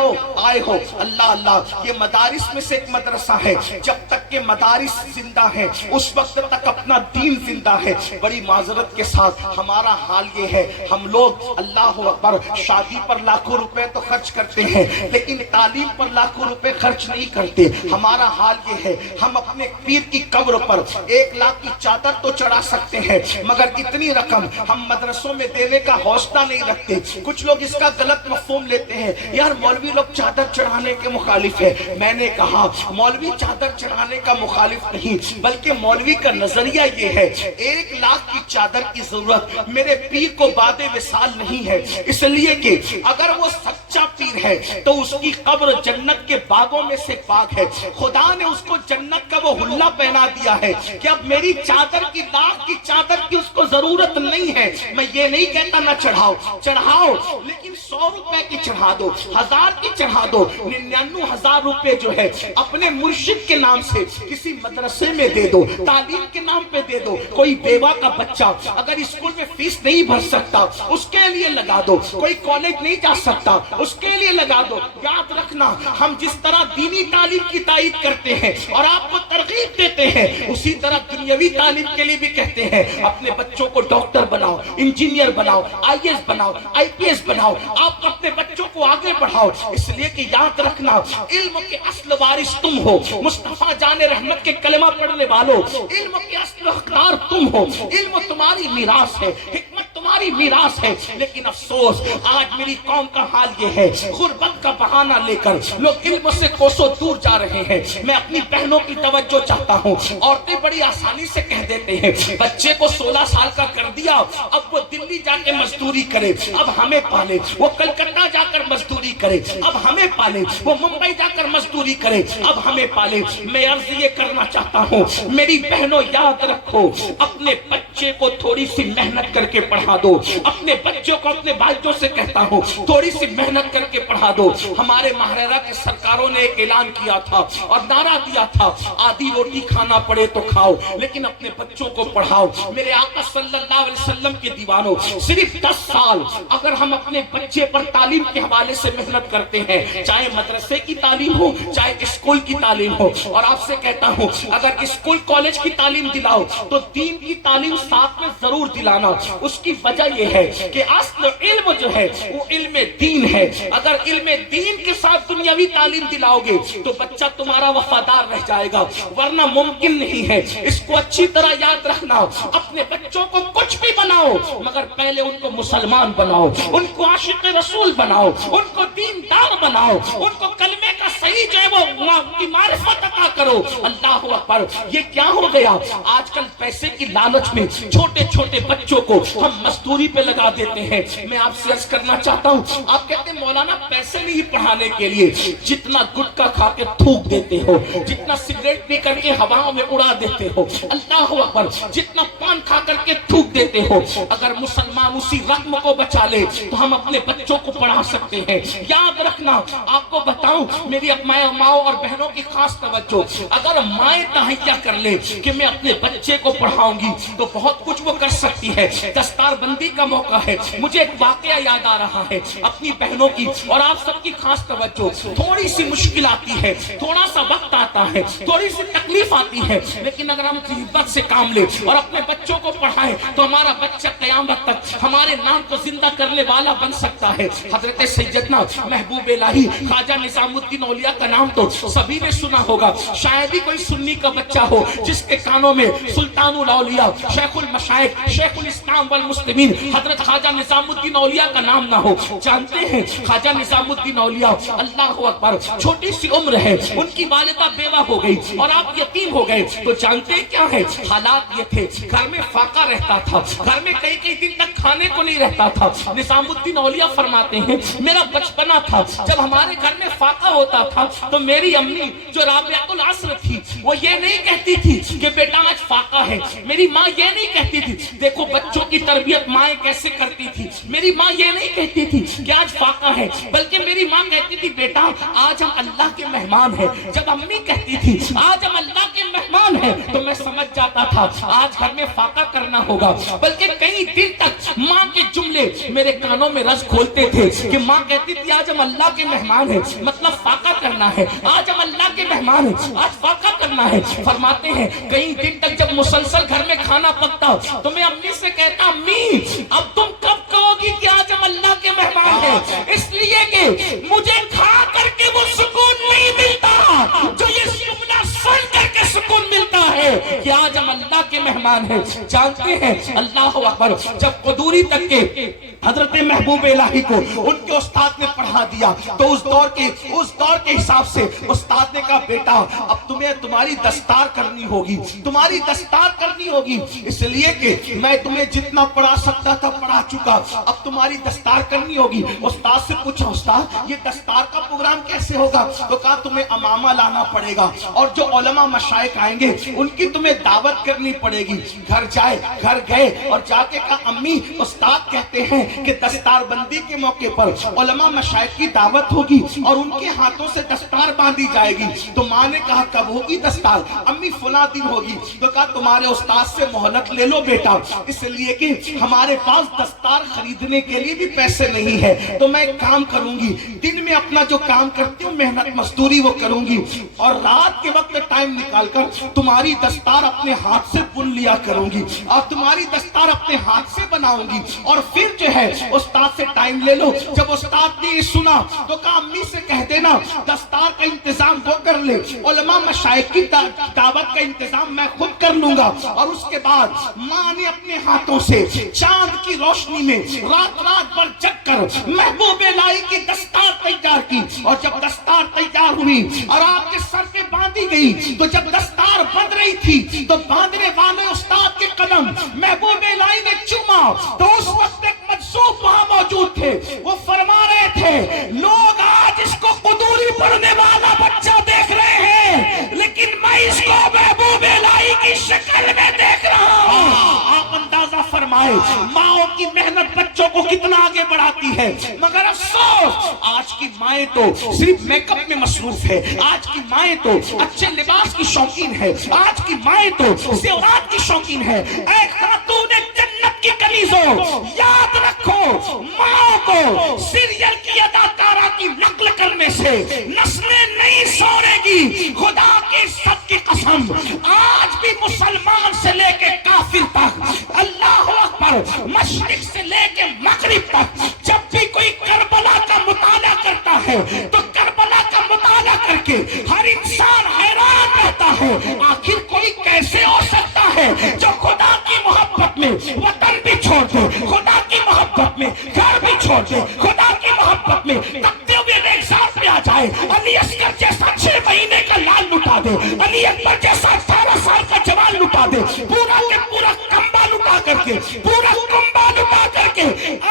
آئے ہو، اللہ اللہ، یہ مدارس میں سے ایک مدرسہ ہے۔ جب تک کہ مدارس زندہ ہیں اس جس وقت تک اپنا دین زندہ ہے. بڑی معذرت کے ساتھ ہمارا حال یہ ہے, ہم لوگ اللہ اکبر شادی پر لاکھوں روپے تو خرچ کرتے ہیں لیکن تعلیم پر لاکھوں روپے خرچ نہیں کرتے. ہمارا حال یہ ہے, ہم اپنے پیر کی قبر پر 1 لاکھ کی چادر تو چڑھا سکتے ہیں مگر اتنی رقم ہم مدرسوں میں دینے کا حوصلہ نہیں رکھتے. کچھ لوگ اس کا غلط مفہوم لیتے ہیں, یار مولوی لوگ چادر چڑھانے کے مخالف ہے. میں نے کہا مولوی چادر چڑھانے کا مخالف نہیں, بلکہ مولوی کا نظریہ یہ ہے 1 لاکھ کی چادر کی ضرورت میرے پیر کو بعد وصال نہیں ہے, اس لیے کہ اگر وہ سچا پیر ہے تو اس کی قبر جنت کے باغوں میں سے پاک ہے. خدا نے اس کو جنت کا وہ حلہ پہنا دیا ہے کہ اب میری چادر کی 1 لاکھ کی چادر کی اس کو ضرورت نہیں ہے. میں یہ نہیں کہتا نہ چڑھاؤ, چڑھاؤ لیکن 100 روپے کی چڑھا دو, 1000 کی چڑھا دو. 99,000 روپے جو ہے اپنے مرشد کے نام سے کسی مدرسے میں دے دو, تعلیم کے نام پہ دے دو. کوئی بیوہ کا بچہ اگر اسکول میں فیس نہیں بھر سکتا اس کے لیے لگا دو, کوئی کالج نہیں جا سکتا اس کے لیے لگا دو. یاد رکھنا, ہم جس طرح دینی تعلیم کی تائید کرتے ہیں اور آپ کو ترغیب دیتے ہیں, اسی طرح دنیاوی تعلیم کے لیے بھی کہتے ہیں اپنے بچوں کو ڈاکٹر بناؤ, انجینئر بناؤ, IAS بناؤ, IPS بناؤ. آپ اپنے بچوں کو آگے بڑھاؤ, اس لیے کہ یاد رکھنا علم کے اصل وارث تم ہو. مصطفیٰ جان رحمت کے کلمہ پڑھنے والوں, علم کے اصل حقدار تم ہو. علم تمہاری میراث ہے, حکمت تمہاری میراث ہے. لیکن افسوس آج میری قوم کا حال یہ ہے, غربت کا بہانہ لے کر لوگ علم سے کوسوں دور جا رہے ہیں. میں اپنی بہنوں کی توجہ چاہتا ہوں. عورتیں بڑی آسانی سے کہہ دیتے ہیں بچے کو 16 سال کا کر دیا, اب وہ دلی جا کے مزدوری کرے, اب ہمیں پالے. وہ کلکتہ جا کر مزدوری کرے, اب ہمیں پالے. وہ ممبئی جا کر مزدوری کرے, اب ہمیں پالے. میں عرض یہ کرنا چاہتا ہوں میری بہنوں, یاد رکھو اپنے بچے کو تھوڑی سی محنت کر کے پڑھا دو. اپنے بچوں کو, اپنے بھائیوں سے کہتا ہوں تھوڑی سی محنت کر کے پڑھا دو. ہمارے ماہرہ کے سرکاروں نے ایک اعلان کیا تھا اور نعرہ دیا تھا, آدھی روٹی کھانا پڑے تو کھاؤ لیکن اپنے بچوں کو پڑھاؤ. میرے آقا صلی اللہ علیہ وسلم کے دیوانوں, صرف 10 سال اگر ہم اپنے بچے پر تعلیم کے حوالے سے محنت کرتے ہیں, چاہے مدرسے کی تعلیم ہو چاہے اسکول کی تعلیم ہو, اور آپ سے کہتا ہوں اگر اسکول کالج کی تعلیم دلاؤ تو دین کی تعلیم ساتھ میں ضرور دلانا. اس کی وجہ یہ ہے کہ اصل علم جو ہے وہ علم دین ہے. اگر علم دین کے ساتھ دنیاوی تعلیم دلاؤ گے تو بچہ تمہارا وفادار رہ جائے گا, ورنہ ممکن نہیں ہے. اس کو اچھی طرح یاد رکھنا, اپنے بچوں کو کچھ بھی بناؤ مگر پہلے ان کو مسلمان بناؤ, ان کو عاشق رسول بناؤ, ان کو دیندار بناؤ, ان کو کلمے کا صحیح جو ہے وہ کی معرفت عطا کرو. اللہ اکبر. یہ کیا ہو گیا آج کل پیسے کی لالچ میں چھوٹے چھوٹے بچوں کو ہم مزدوری پہ لگا دیتے ہیں. میں آپ سے عرض کرنا چاہتا ہوں, آپ کہتے ہیں مولانا پیسے نہیں پڑھانے کے لیے, جتنا گٹکا کھا کے تھوک دیتے ہو, جتنا سگریٹ پی کر کے ہواؤں میں اڑا دیتے ہو, اللہ اکبر, جتنا پان کھا کر کے تھوک دیتے ہو, اگر مسلمان اسی رقم کو بچا لے تو ہم اپنے بچوں کو پڑھا سکتے ہیں. یاد رکھنا, آپ کو بتاؤں میری ماؤں اور بہنوں کی خاص توجہ, اگر مائیں تہیا کر لے کہ میں اپنے بچے کو پڑھاؤں گی تو بہت کچھ وہ کر سکتی ہے. دستار بندی کا موقع ہے, مجھے ایک واقعہ یاد آ رہا ہے اپنی بہنوں کی اور آپ سب کی خاص توجہ. تھوڑی سی مشکل آتی ہے, تھوڑا سا وقت آتا ہے, تھوڑی سی تکلیف آتی ہے, لیکن اگر ہم محبت سے کام لیں اور اپنے بچوں کو پڑھائیں تو ہمارا بچہ قیامت تک ہمارے نام کو زندہ کرنے والا بن سکتا ہے. حضرت سیدنا محبوب الہی خواجہ نظام الدین اولیاء کا نام تو سبھی نے سنا ہوگا, شاید ہی کوئی سنی کا بچہ ہو جس کے کانوں میں سلطان الاولیاء, شیخ المشائخ, شیخ الاسلام والمسلمین حضرت خواجہ نظام الدین اولیاء کا نام نہ ہو. جانتے ہیں خواجہ نظام الدین اولیاء, اللہ اکبر, چھوٹی سی عمر ہے, ان کی والدہ بیوہ ہو گئی اور آپ یتیم ہو گئے. تو جانتے ہیں کیا ہے حالات یہ تھے, گھر میں فاقہ رہتا تھا, گھر میں کئی کئی دن تک کھانے کو نہیں رہتا تھا. نظام الدین اولیاء فرماتے ہیں میرا بچپنا تھا جب ہمارے گھر میں فاقہ ہوتا تھا تو میری امی جو رابعۃ العصر تھی وہ یہ نہیں کہتی تھی کہ بیٹا آج فاقہ ہے. میری ماں یہ نہیں کہتی تھی, دیکھو بچوں کی تربیت مائیں کیسے کرتی تھی, میری ماں یہ نہیں کہتی تھی کہ آج فاقہ ہے, بلکہ میری ماں کہتی تھی بیٹا آج ہم اللہ کے مہمان ہیں. جب امی کہتی تھی آج ہم اللہ کے مہمان ہیں تو میں سمجھ جاتا تھا آج گھر میں فاقہ کرنا ہوگا. بلکہ کئی دن تک ماں کے جملے میرے کانوں میں رس کھولتے تھے کہ ماں کہتی تھی آج ہم اللہ کے مہمان ہیں, مطلب فاقہ کرنا ہے, آج ہم اللہ کے کے مہمان ہیں، آج فاقہ کرنا ہے. فرماتے ہیں کئی دن تک جب مسلسل گھر میں کھانا پکتا تو میں امی سے کہتا امی اب تم کب کہو گی کہ آج ہم اللہ کے مہمان ہیں؟ اس لیے کہ مجھے کھا کر کے وہ سکون نہیں ملتا جو یہ جملہ سن کر کے سکون ملتا ہے کہ آج ہم اللہ کے مہمان ہیں. جانتے ہیں اللہ اکبر، جب قدوری تک کے حضرت محبوب الہی کو ان کے استاد نے پڑھا دیا تو اس دور کے حساب سے استاد نے کہا بیٹا اب تمہیں تمہاری دستار کرنی ہوگی، تمہاری دستار کرنی ہوگی، اس لیے کہ میں تمہیں جتنا پڑھا سکتا تھا پڑھا چکا، اب تمہاری دستار کرنی ہوگی. استاد سے پوچھا استاد یہ دستار کا پروگرام کیسے ہوگا؟ تو کہا تمہیں امامہ لانا پڑے گا اور جو علماء مشائخ آئیں گے ان کی تمہیں دعوت کرنی پڑے گی. گھر گئے اور جا کے کہا امی استاد کہتے ہیں کہ دستار بندی کے موقع پر علماء مشائخ کی دعوت ہوگی اور ان کے ہاتھوں سے دستار باندھی جائے گی. تو ماں نے کہا کب ہوگی دستار؟ امی فلاں دن ہوگی. تو کہا تمہارے استاد سے مہلت لے لو بیٹا، اس لیے کہ ہمارے پاس دستار خریدنے کے لیے بھی پیسے نہیں ہے. تو میں ایک کام کروں گی، دن میں اپنا جو کام کرتی ہوں محنت مزدوری وہ کروں گی اور رات کے وقت ٹائم نکال کر تمہاری دستار اپنے ہاتھ سے بن لیا کروں گی اور تمہاری دستار اپنے ہاتھ سے بناؤں گی. اور پھر جو ہے استاد سے ٹائم لے لو. جب استاد نے یہ سنا تو کہا امی سے کہہ دینا دستار کا انتظام وہ کر لے، علماء مشائخ کی دعوت کا انتظام میں خود کر لوں گا. اور اس کے بعد ماں نے اپنے ہاتھوں سے چاند کی روشنی میں رات بھر جگ کر محبوب الہی کی دستار تیار کی. اور جب دستار تیار ہوئی اور آپ کے سر پہ باندھی گئی تو جب دستار بندھ رہی تھی تو باندھنے والے استاد کے قدم محبوب الہی نے چوما تو اس وقت ایک مجذوب وہاں موجود تھے. وہ فرما رہے تھے لوگ آج اس کو قدوری پڑھنے والا بچہ دیکھ رہے ہیں لیکن میں اس کو محبوب الہی کی شکل میں دیکھ رہا ہوں. آپ اندازہ فرمائے ماں کی محنت بچوں کو کتنا آگے بڑھاتی ہے. مگر افسوس آج کی مائیں تو صرف میک اپ میں مصروف ہے، آج کی مائیں تو اچھے لباس کی شوقین ہے، آج کی مائیں تو زیورات کی شوقین ہے. اے خاتون جنت کی کنیزوں یاد رکھو ماں کو سیریل کی اداکارہ کی نقل کرنے سے نسلیں نہیں سورے گی. خدا کے سب کی قسم آج بھی مسلمان سے لے کے کافر تک، اللہ اکبر، مشرق سے لے کے مغرب تک جب بھی کوئی کربلا کا مطالعہ کرتا ہے تو کربلا کا مطالعہ کر کے ہر انسان حیران رہتا ہے آخر کوئی کیسے ہو سکتا ہے جو خدا کی محبت میں وطن بھی چھوڑ دے، خدا کی محبت میں گھر بھی چھوڑ دے، خدا کی محبت میں تکتے ہوئے ریگزار پہ آ جائے. علی اصغر جیسا 6 مہینے کا لال لٹا دے، علی اکبر جیسا 18 سال کا جوان لٹا دے، پورا کے پورا کمبا لٹا کر کے، پورا کمبا لٹا کر کے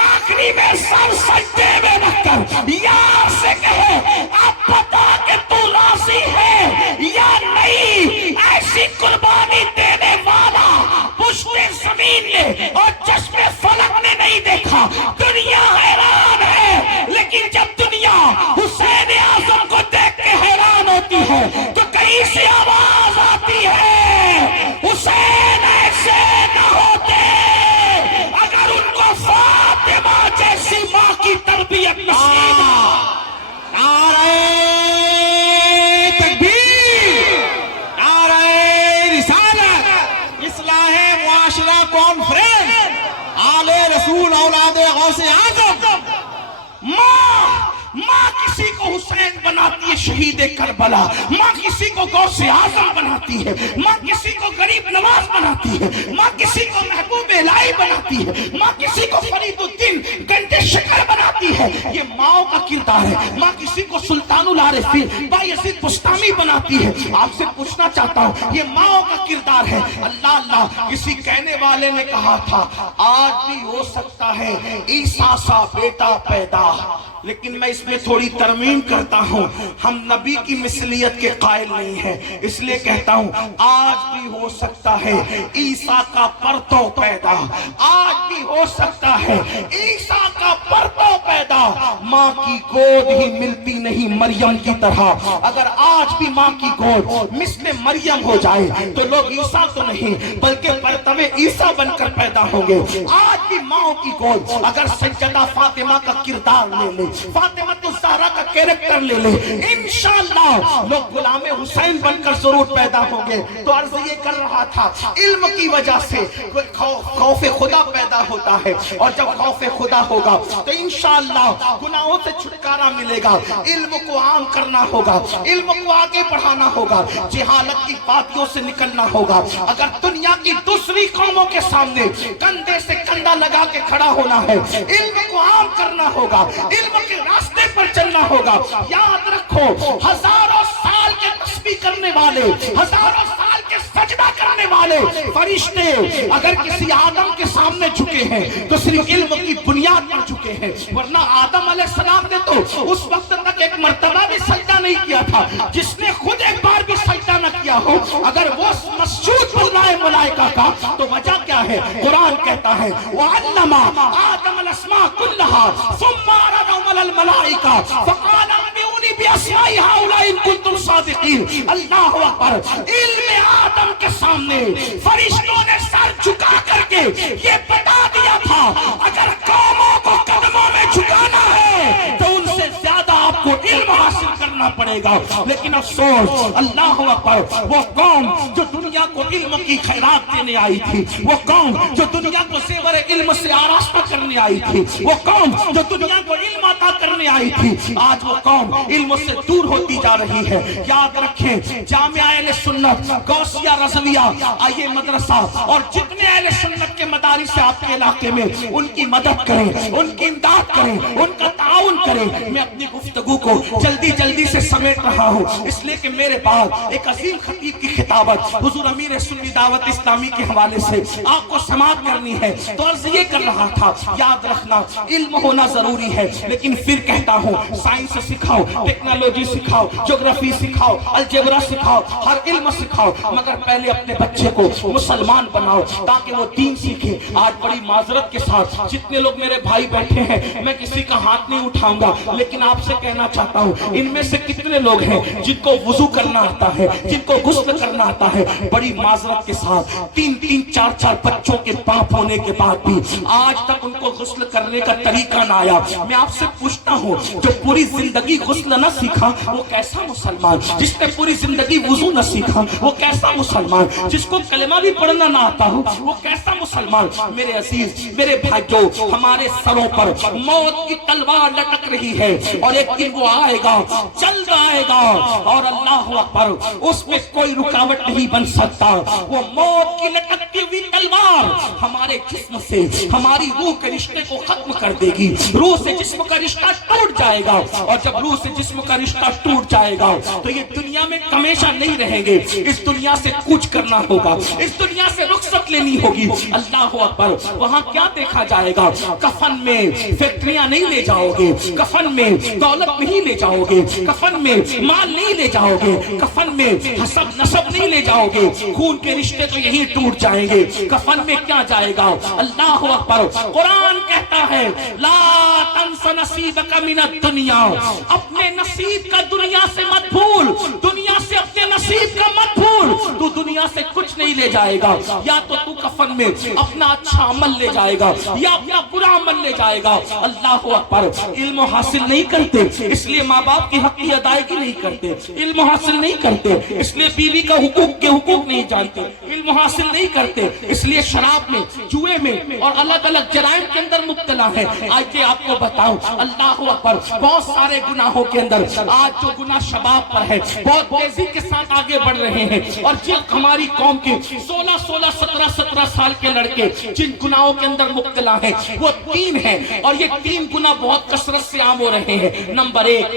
آخری میں سر سجدے میں رکھ کر یار سے کہے اب بتا کہ تو راضی ہے یا نہیں. ایسی قربانی دینے والا پشت زمین نے اور چشم فلک نے نہیں دیکھا. دنیا حیران ہے لیکن جب دنیا حسین اعظم کو دیکھ کے حیران ہوتی ہے تو کہیں سے آواز آتی ہے حسین ایسے نہ ہوتے اگر ان کو فاطمہ جیسی ماں کی تربیت نصیب. نعرہ تکبیر، نعرہ رسالت، اصلاح معاشرہ کانفرنس، آل رسول اولاد غوث اعظم. ماں کسی کو حسین بناتی ہے شہید کربلا، ماں کسی کو غوث اعظم بناتی ہے، ماں کسی کو غریب نواز بناتی ہے، ماں کسی کو محبوب الہی بناتی ہے، ماں کسی کو فرید الدین گنڈے شکر بناتی ہے. یہ ماں کا کردار ہے. ماں کسی کو سلطان العارفین بایزید بستامی بناتی ہے. آپ سے پوچھنا چاہتا ہوں یہ ماں کا کردار ہے. اللہ کسی کہنے والے نے کہا تھا آج بھی ہو سکتا ہے عیسیٰ سا بیٹا پیدا، لیکن میں اس میں تھوڑی ترمیم کرتا ہوں. ہم نبی کی مثلیت کے قائل نہیں ہیں، اس لیے کہتا ہوں آج بھی ہو سکتا ہے عیسیٰ کا پرتو پیدا، آج بھی ہو سکتا ہے عیسیٰ کا پرتو پیدا، ماں کی گود ہی ملتی نہیں مریم کی طرح۔ اگر آج بھی ماں کی گود مثل مریم ہو جائے تو لوگ عیسیٰ تو نہیں بلکہ پرتوے عیسیٰ بن کر پیدا ہوں گے۔ آج بھی ماں کی گود اگر سیدہ فاطمہ کا کردار لے لے، فاطمہ الزہرا کا کیریکٹر لے لے، انشاءاللہ لوگ غلام حسین بن کر ضرور پیدا ہوں گے۔ تو عرض یہ کر رہا تھا، علم کی وجہ سے خوف خدا پیدا ہوتا ہے، اور جب خوف خدا ہوگا تو انشاءاللہ گناہوں سے چھٹکارا ملے گا۔ علم کو عام کرنا ہوگا، علم کو آگے بڑھانا ہوگا، جہالت کی وادیوں سے نکلنا ہوگا۔ اگر دنیا کی دوسری قوموں کے سامنے کندھے سے کندھا لگا کے کھڑا ہونا ہے، علم کو عام کرنا ہوگا، علم کے راستے پر چلنا ہوگا۔ یاد رکھو، ہزاروں سال کے تسبیح کرنے والے، ہزاروں سال کے سجدہ کرنے والے فرشتے اگر کسی آدم کے سامنے جھکے ہیں تو صرف علم کی بنیاد پر جھکے ہیں، ورنہ آدم علیہ السلام نے تو اس وقت تک ایک مرتبہ بھی سجدہ نہیں کیا تھا۔ جس نے خود ایک بار بھی سجدہ نہ کیا ہو، اگر وہ مسجود بنائے ملائکہ کا تو وجہ کیا ہے؟ قرآن کہتا ہے وَعَلَّمَ آدم الْأَسْمَاءَ كُلَّهَا ثُمَّ عَرَضَهُمْ عَلَى الْمَلَائِكَةِ فَقَالَ أَنبِئُونِي بِأَسْمَاءِ هَؤُلَاءِ إِن كُنتُمْ صَادِقِينَ۔ اللہ اکبر! علم آدم کے سامنے فرشتوں نے سر جھکا کر کے یہ بتا دیا تھا، اگر قوموں کو قدموں میں جھکانا ہے تو ان سے زیادہ آپ کو علم حاصل کرنا پڑے گا۔ لیکن افسوس، اللہ اکبر، وہ قوم جو دنیا کو علم کی خیرات دینے آئی تھی، وہ قوم جو دنیا کو زیور علم سے آراستہ کرنے آئی تھی، وہ قوم جو دنیا کو علم عطا کرنے آئی تھی، آج وہ قوم علم سے دور ہوتی جا رہی ہے۔ یاد رکھیں، جامعہ اہل سنت، غوثیہ رضویہ، آئیے مدرسہ اور جتنے اہل سنت کے مدارس سے آپ کے علاقے میں، ان کی مدد کریں، ان کی امداد کریں، ان کا تعاون کریں۔ میں اپنی گفتگو کو جلدی سے سمیٹ رہا ہوں، اس لیے کہ میرے بعد ایک عظیم خطیب کی خطابت حضور امیر سنی دعوت اسلامی کے حوالے سے آپ کو سماعت کرنی ہے۔ تو عرض یہ کر رہا تھا، یاد رکھنا علم ہونا ضروری ہے، لیکن پھر کہتا ہوں سائنس سکھاؤ، ٹیکنالوجی سکھاؤ، جغرافی سکھاؤ، الجبرا سکھاؤ، ہر علم سکھاؤ، مگر پہلے اپنے بچے کو مسلمان بناؤ تاکہ وہ دین سیکھے۔ آج بڑی معذرت کے ساتھ جتنے لوگ میرے بھائی بیٹھے ہیں، میں کسی کا ہاتھ نہیں اٹھاؤں گا، لیکن آپ سے کہنا چاہتا ہوں، ان میں سے کتنے لوگ ہیں جن کو وضو کرنا آتا ہے، جن کو غسل کرنا آتا ہے؟ بڑی معذرت کے ساتھ 3 4 بچوں کے باپ ہونے کے بعد بھی آج تک ان کو غسل کرنے کا طریقہ نہ آیا۔ میں آپ سے پوچھتا ہوں، جو پوری زندگی غسل نہ سیکھا وہ کیسا مسلمان؟ جس نے پوری زندگی وضو نہ سیکھا وہ کیسا مسلمان؟ جس کو کلمہ بھی پڑھنا نہ آتا ہو وہ کیسا مسلمان؟ میرے عزیز، میرے بھائیوں، ہمارے سروں پر موت کی تلوار لٹک رہی ہے، اور ایک دن وہ آئے گا، جلد آئے گا، اور اللہ اکبر، اس میں کوئی رکاوٹ نہیں بن سکتا۔ وہ موت کی لٹکتی ہوئی تلوار ہمارے جسم سے ہماری روح کے رشتے کو ختم کر دے گی۔ روح سے جسم کا رشتہ ٹوٹ جائے گا، اور جب روح سے جسم کا رشتہ ٹوٹ جائے گا تو یہ دنیا میں ہمیشہ نہیں رہیں گے، اس دنیا سے کوچ کرنا ہوگا، اس دنیا سے رخصت لینی ہوگی۔ اللہ اکبر! وہاں کیا دیکھا جائے گا؟ کفن میں فیکٹریاں نہیں لے جاؤ گے، کفن میں دولت نہیں لے جاؤ گے، کفن میں مال نہیں لے جاؤ گے، کفن میں حسب نسب نہیں لے جاؤ گے، خون کے رشتے تو یہی ٹوٹ جائیں گے۔ کفن میں کیا جائے گا؟ اللہ اکبر! قرآن کہتا ہے لا تنس نصیبک من الدنیا، اپنے نصیب کا دنیا سے مت بھول، دنیا سے اپنے نصیب کا مت بھول۔ تو دنیا سے کچھ نہیں لے جائے گا، یا تو کفن میں اپنا اچھا عمل لے جائے گا یا اپنا برا عمل لے جائے گا۔ اللہ اکبر! علم حاصل نہیں کرتے اس لیے ماں باپ کی حق کی ادائیگی نہیں کرتے، علم حاصل نہیں کرتے اس لیے بیوی کا حقوق کے حقوق نہیں جانتے، علم حاصل نہیں کرتے اس لیے شراب میں، جوئے میں اور الگ الگ جرائم کے اندر مبتلا ہے۔ آئیے آپ کو بتاؤں، اللہ اکبر، بہت سارے گناہوں کے اندر آج جو گناہ شباب پر ہے بہت تیزی کے ساتھ آگے بڑھ رہے ہیں، اور جن ہماری قوم کے 16 17 سال کے لڑکے جن گناہوں کے اندر مبتلا ہیں وہ 3 ہیں، اور یہ 3 گناہ بہت کثرت سے عام ہو رہے ہیں۔ نمبر 1،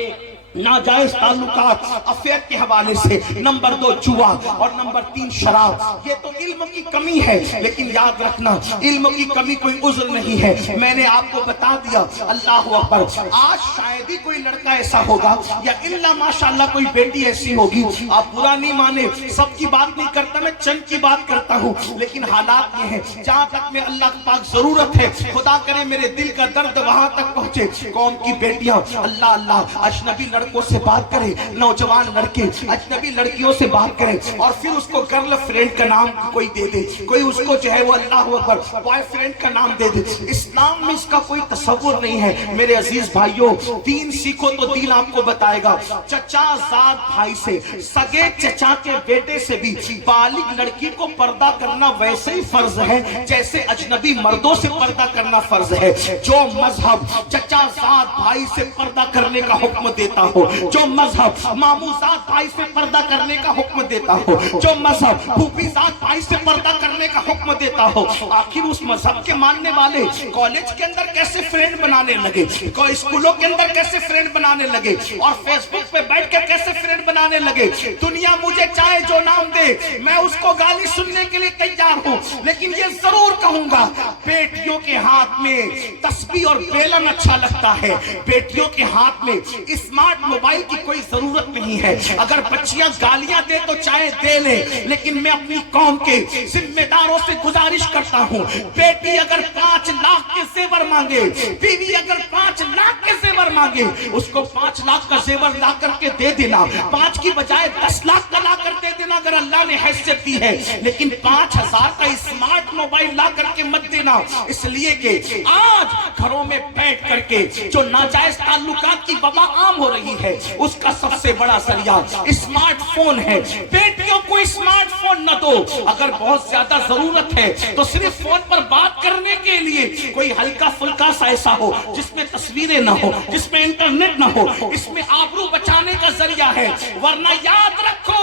ناجائز تعلقات افیئر کے حوالے سے، نمبر 2 جوا، اور نمبر 3 شراب۔ یہ تو علم کی کمی ہے، لیکن یاد رکھنا علم کی کمی کوئی عذر نہیں ہے۔ میں نے آپ کو بتا دیا، اللہ اکبر، آج شاید ہی کوئی لڑکا ایسا ہوگا یا الا ماشاءاللہ کوئی بیٹی ایسی ہوگی، آپ برا نہیں مانے، سب کی بات نہیں کرتا، میں چند کی بات کرتا ہوں، لیکن حالات یہ ہیں جہاں تک میں اللہ پاک ضرورت ہے، خدا کرے میرے دل کا درد وہاں تک پہنچے، قوم کی بیٹیاں اللہ اجنبی لڑکوں سے بات کرے، نوجوان لڑکے اجنبی لڑکیوں سے بات کریں، اور پھر اس کو گرل فرینڈ کا نام کوئی دے دے، کوئی اس کو جو ہے وہ اللہ اکبر بوائے فرینڈ کا نام دے دے۔ اسلام میں اس کا کوئی تصور نہیں ہے۔ میرے عزیز بھائیوں، دین سیکھو تو دین آپ کو بتائے گا۔ چچا زاد بھائی سے، سگے چچا کے بیٹے سے بھی بالغ لڑکی کو پردہ کرنا ویسے ہی فرض ہے جیسے اجنبی مردوں سے پردہ کرنا فرض ہے۔ جو مذہب چچا زاد بھائی سے پردہ کرنے کا حکم دیتا ہو، جو مذہب مامو زاد بھائی سے پردہ کرنے کا حکم دیتا ہو، جو مذہب پھوپھی زاد بھائی سے پردہ کرنے کا حکم دیتا ہو، آخر اس مذہب کے ماننے والے کالج کے اندر کیسے فرینڈ بنانے لگے، اسکولوں کے اندر کیسے فرینڈ بنانے لگے، اور فیس بک پہ بیٹھ کے کیسے فرینڈ بنانے لگے۔ دنیا مجھے چاہے جو نام دے، میں اس کو گالی سننے کے لیے تیار ہوں، لیکن یہ ضرور کہوں گا، بیٹیوں کے ہاتھ میں تسبیح اور بیلن اچھا لگتا ہے، بیٹیوں کے ہاتھ میں اسمارٹ موبائل کی کوئی ضرورت نہیں ہے۔ اگر بچیاں گالیاں دے تو چاہے دے لے، لیکن میں اپنی قوم کے ذمہ داروں سے گزارش کرتا ہوں، بیٹی اگر 5 لاکھ کے زیور مانگے، بیوی اگر 5 لاکھ کے زیور مانگے، اس کو 5 لاکھ کا زیور لا کر کے دے دینا، 5 کی بجائے 10 لاکھ کا لا کر دے دینا اگر اللہ نے حیثیت دی ہے، لیکن 5,000 کا اسمارٹ موبائل لا کر کے مت دینا، اس لیے کہ آج گھروں میں بیٹھ کر کے جو ناجائز تعلقات کی وبا عام ہو رہی ہے، اس کا سب سے بڑا ذریعہ اسمارٹ فون ہے۔ بیٹیوں کو اسمارٹ فون نہ دو، اگر بہت زیادہ ضرورت ہے تو صرف فون پر بات کرنے کے لیے کوئی ہلکا فلکا سا ایسا ہو جس میں تصویریں نہ ہو، جس میں انٹرنیٹ نہ ہو، اس میں آبرو بچانے کا ذریعہ ہے۔ ورنہ یاد رکھو،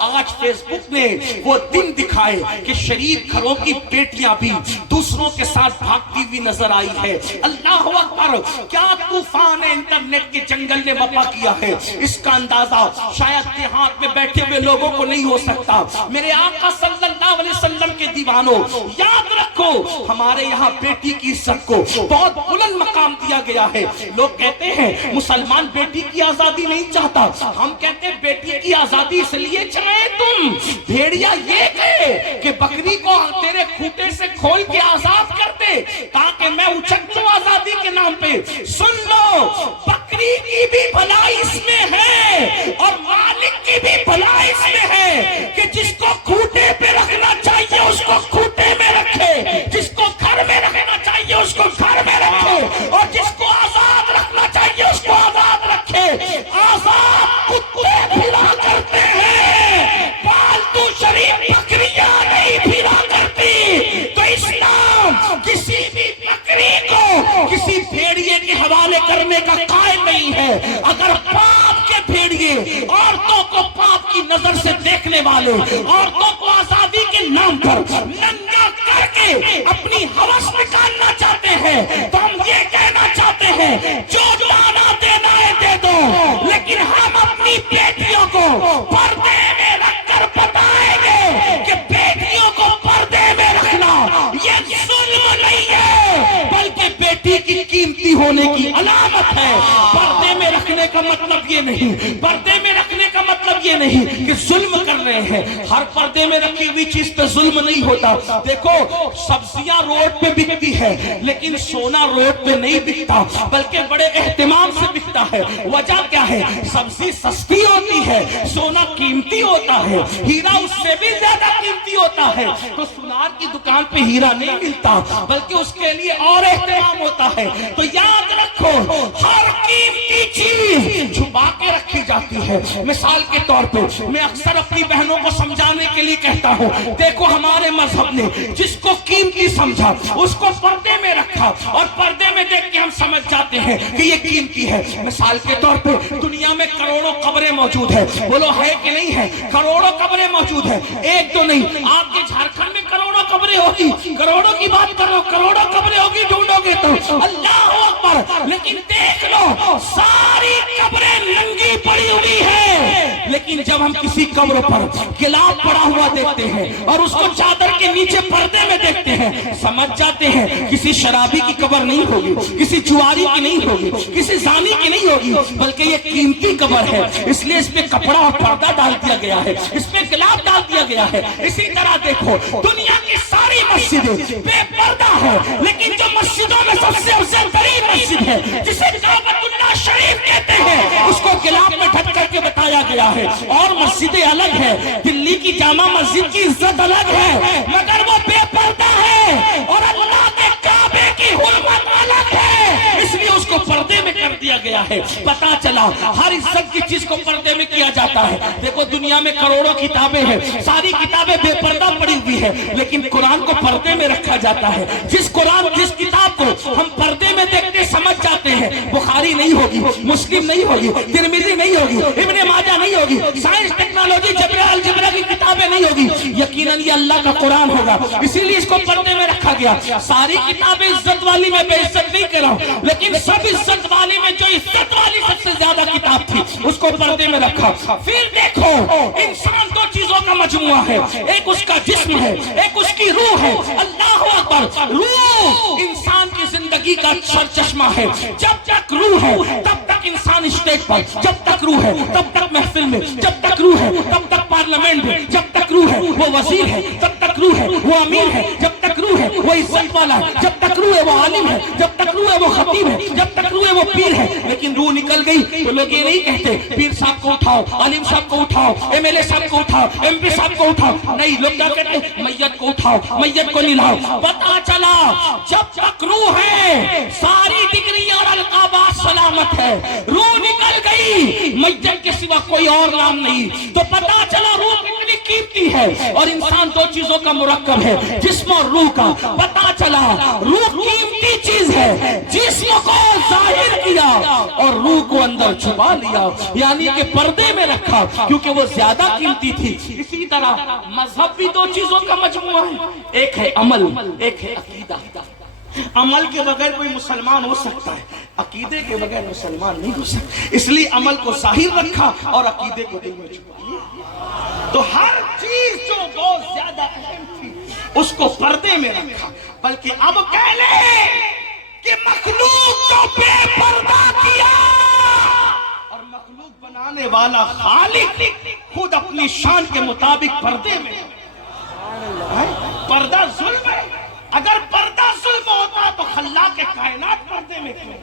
آج فیس بک نے وہ دن دکھائے کہ شریف گھروں کی بیٹیاں بھی دوسروں کے ساتھ بھاگتی ہوئی نظر آئی ہے۔ اللہ اکبر، کیا طوفان انٹرنیٹ کے جنگل نے بپا کیا ہے، اس کا اندازہ شاید دیہات میں بیٹھے ہوئے لوگوں کو نہیں ہو سکتا۔ میرے آقا صلی اللہ علیہ وسلم کے دیوانوں، یاد رکھو، ہمارے یہاں بیٹی کی عزت کو بہت بلند مقام دیا گیا ہے۔ لوگ کہتے ہیں مسلمان بیٹی کی آزادی نہیں چاہتا، ہم کہتے ہیں بیٹی کی آزادی اس لیے چاہے تم، بھیڑیا یہ کہے کہ بکری کو تیرے کھوٹے سے کھول کے آزاد کر دے تاکہ میں اچھلوں آزادی کے نام پہ۔ سن لو، بکری کی بھی بھلائی اس میں ہے اور مالک کی بھی بھلائی اس میں ہے کہ جس کو کھوٹے پہ رکھنا چاہیے اس کو کھوٹے میں رکھے، جس کو گھر میں رکھنا چاہیے اس کو گھر میں رکھے، اور جس کو آزاد رکھنا چاہیے اس کو آزاد رکھے۔ آزاد کتے پھرا کرتے ہیں، پالتو شریف بکریاں نہیں پھرا کرتی۔ تو اسلام کسی بھی بکری کو کسی بھیڑیے کے حوالے کرنے کا قائل نہیں ہے۔ اگر پاپ کے بھیڑیے عورتوں کو پاپ کی نظر سے دیکھنے والے، عورتوں کو آزادی کے نام پر ننگا کر کے اپنی ہوس نکالنا چاہتے ہیں، تو ہم یہ کہنا چاہتے ہیں جو دانا دینا ہے دے دو، لیکن ہم اپنی بیٹیوں کو پردے میں رکھ کر بتائیں گے کہ بیٹیوں کو پردے میں رکھنا یہ ظلم نہیں ہے بلکہ بیٹی کی قیمتی ہونے کی علامت ہے۔ پردے میں رکھنے کا مطلب یہ نہیں، پردے میں رکھنے کا مطلب یہ نہیں کہ ظلم کر رہے ہیں۔ ہر پردے میں رکھی ہوئی چیز پہ ظلم نہیں ہوتا۔ دیکھو، سبزیاں روڈ پہ بکتی ہے لیکن سونا روڈ پہ نہیں بکتا بلکہ بڑے اہتمام سے بکتا ہے۔ وجہ کیا ہے؟ سبزی سستی ہوتی ہے، سونا قیمتی ہوتا ہے، ہیرا اس سے بھی زیادہ قیمتی ہوتا ہے۔ تو سونار کی دکان پہ ہیرا نہیں ملتا بلکہ اس کے لیے اور اہتمام ہوتا ہے۔ تو یاد رکھو، ہر قیمتی چیز چھپا کے رکھی جاتی ہے۔ مثال کے طور پہ میں اکثر اپنی بہنوں کو سمجھانے کے لیے کہتا ہوں، دیکھو ہمارے مذہب نے جس کو قیمتی سمجھا اس کو پردے میں رکھا، اور پردے میں دیکھ کے ہم سمجھ جاتے ہیں کہ یہ قیمتی ہے۔ مثال کے طور پہ دنیا میں کروڑوں قبریں موجود ہیں، بولو ہے کہ نہیں ہے؟ کروڑوں قبریں موجود ہیں، ایک تو نہیں، آپ کے جھارکھنڈ میں کروڑوں قبریں ہوگی، کروڑوں کی بات کرو، کروڑوں قبریں ہوگی ڈھونڈو گے تو، اللہ اکبر۔ لیکن دیکھ لو، ساری قبریں ننگی پڑی ہوئی ہیں، لیکن جب ہم کسی قبر پر گلاب پڑا ہوا دیکھتے ہیں اور اس کو چادر کے نیچے پردے میں دیکھتے ہیں، سمجھ جاتے ہیں کسی شرابی کی قبر نہیں ہوگی، کسی جواری کی نہیں ہوگی، کسی زانی کی نہیں ہوگی، بلکہ یہ قیمتی قبر ہے، اس لیے اس پہ کپڑا اور پردہ ڈال دیا گیا ہے، اس پہ گلاب ڈال دیا گیا ہے۔ اسی طرح دیکھو دنیا کی ساری مسجدیں بے پردہ ہے، لیکن جو مسجدوں میں سب سے افضل ترین مسجد ہے جسے کعبۃ اللہ شریف کہتے ہیں، اس کو گلاب میں ڈھک کر کے بتایا گیا ہے۔ اور مسجدیں الگ ہے، دلی کی جامع مسجد کی عزت الگ ہے، مگر وہ بے پردہ ہے، اور اللہ کے کعبے کی حرمت الگ ہے، اس لیے اس کو پردے میں کر دیا گیا ہے۔ پتا چلا ہر عزت کی چیز کو پردے میں کیا جاتا ہے۔ دیکھو دنیا میں کروڑوں کتابیں ہیں، ساری کتابیں بے پردہ پڑی ہوئی ہے، لیکن قرآن کو پردے میں رکھا جاتا ہے۔ جس کتاب کو ہم پردے میں دیکھتے سمجھ جاتے ہیں، بخاری نہیں ہوگی، مسلم نہیں ہوگی، ترمذی نہیں ہوگی، ابن ماجہ نہیں ہوگی، سائنس ٹیکنالوجی الجبرا کی کتابیں نہیں ہوگی، یقیناً یہ اللہ کا قرآن ہوگا، اسی لیے اس کو پردے میں رکھا گیا۔ ساری کتابیں عزت والی میں بے عزت نہیں کر رہا ہوں، لیکن سب عزت والی میں جو عزت والی سب سے زیادہ کتاب تھی اس کو پردے میں رکھا۔ پھر دیکھو انسان دو چیزوں کا مجموعہ ہے، ایک اس کا جسم ہے، ایک اس کی روح ہے۔ اللہ اکبر، روح انسان کی زندگی کا سر چشمہ ہے۔ جب تک روح ہے تب تک انسان اسٹیج پر، جب تک روح ہے تب تک محفل میں، جب تک روح ہے تب تک پارلیمنٹ میں، جب تک روح ہے وہ وزیر ہے، جب تک روح ہے وہ امیر ہے، جب تک روح ہے وہ عزت والا ہے، جب تک روح ہے وہ عالم ہے، جب تک روح ہے وہ خطیب ہے، جب تک روح ہے وہ پیر ہے۔ لیکن روح نکل گئی تو لوگ یہ نہیں کہتے پیر صاحب کو اٹھاؤ، عالم صاحب کو اٹھاؤ، ایم ایل اے صاحب کو اٹھاؤ، ایم پی صاحب کو اٹھاؤ، نہیں، لوگ کیا کہتے ہیں میت کو اٹھاؤ، میت کو نلاؤ۔ پتا چلا جب تک روح ہے ساری ڈگری اور القابات سلامت ہے، روح نکل گئی میت کے سوا کوئی اور نام نہیں، تو پتا چلا روح کتنی قیمتی ہے۔ اور انسان دو چیزوں کا مرکب ہے، جسم اور روح کا۔ پتا چلا روح قیمتی چیز ہے، جسم کو ظاہر کیا اور روح کو اندر چھپا لیا، یعنی کہ پردے میں رکھا کیونکہ وہ زیادہ قیمتی تھی۔ اسی طرح مذہب بھی دو چیزوں کا مجموعہ ہے، ایک ہے عمل، ایک ہے عقیدہ۔ عمل کے بغیر کوئی مسلمان ہو سکتا ہے، عقیدے کے بغیر مسلمان نہیں ہو سکتا، اس لیے عمل کو ظاہر رکھا اور عقیدے کو دل میں چھپا۔ تو ہر چیز جو بہت زیادہ اہم تھی اس کو پردے میں رکھا، بلکہ اب کہہ لیں کہ مخلوق کو بے پردہ کیا، اور مخلوق بنانے والا خالق خود اپنی شان کے مطابق پردے میں۔ پردہ ظلم ہے، اگر پردہ ظلم ہوتا تو خلاق کائنات پردے میں کیوں؟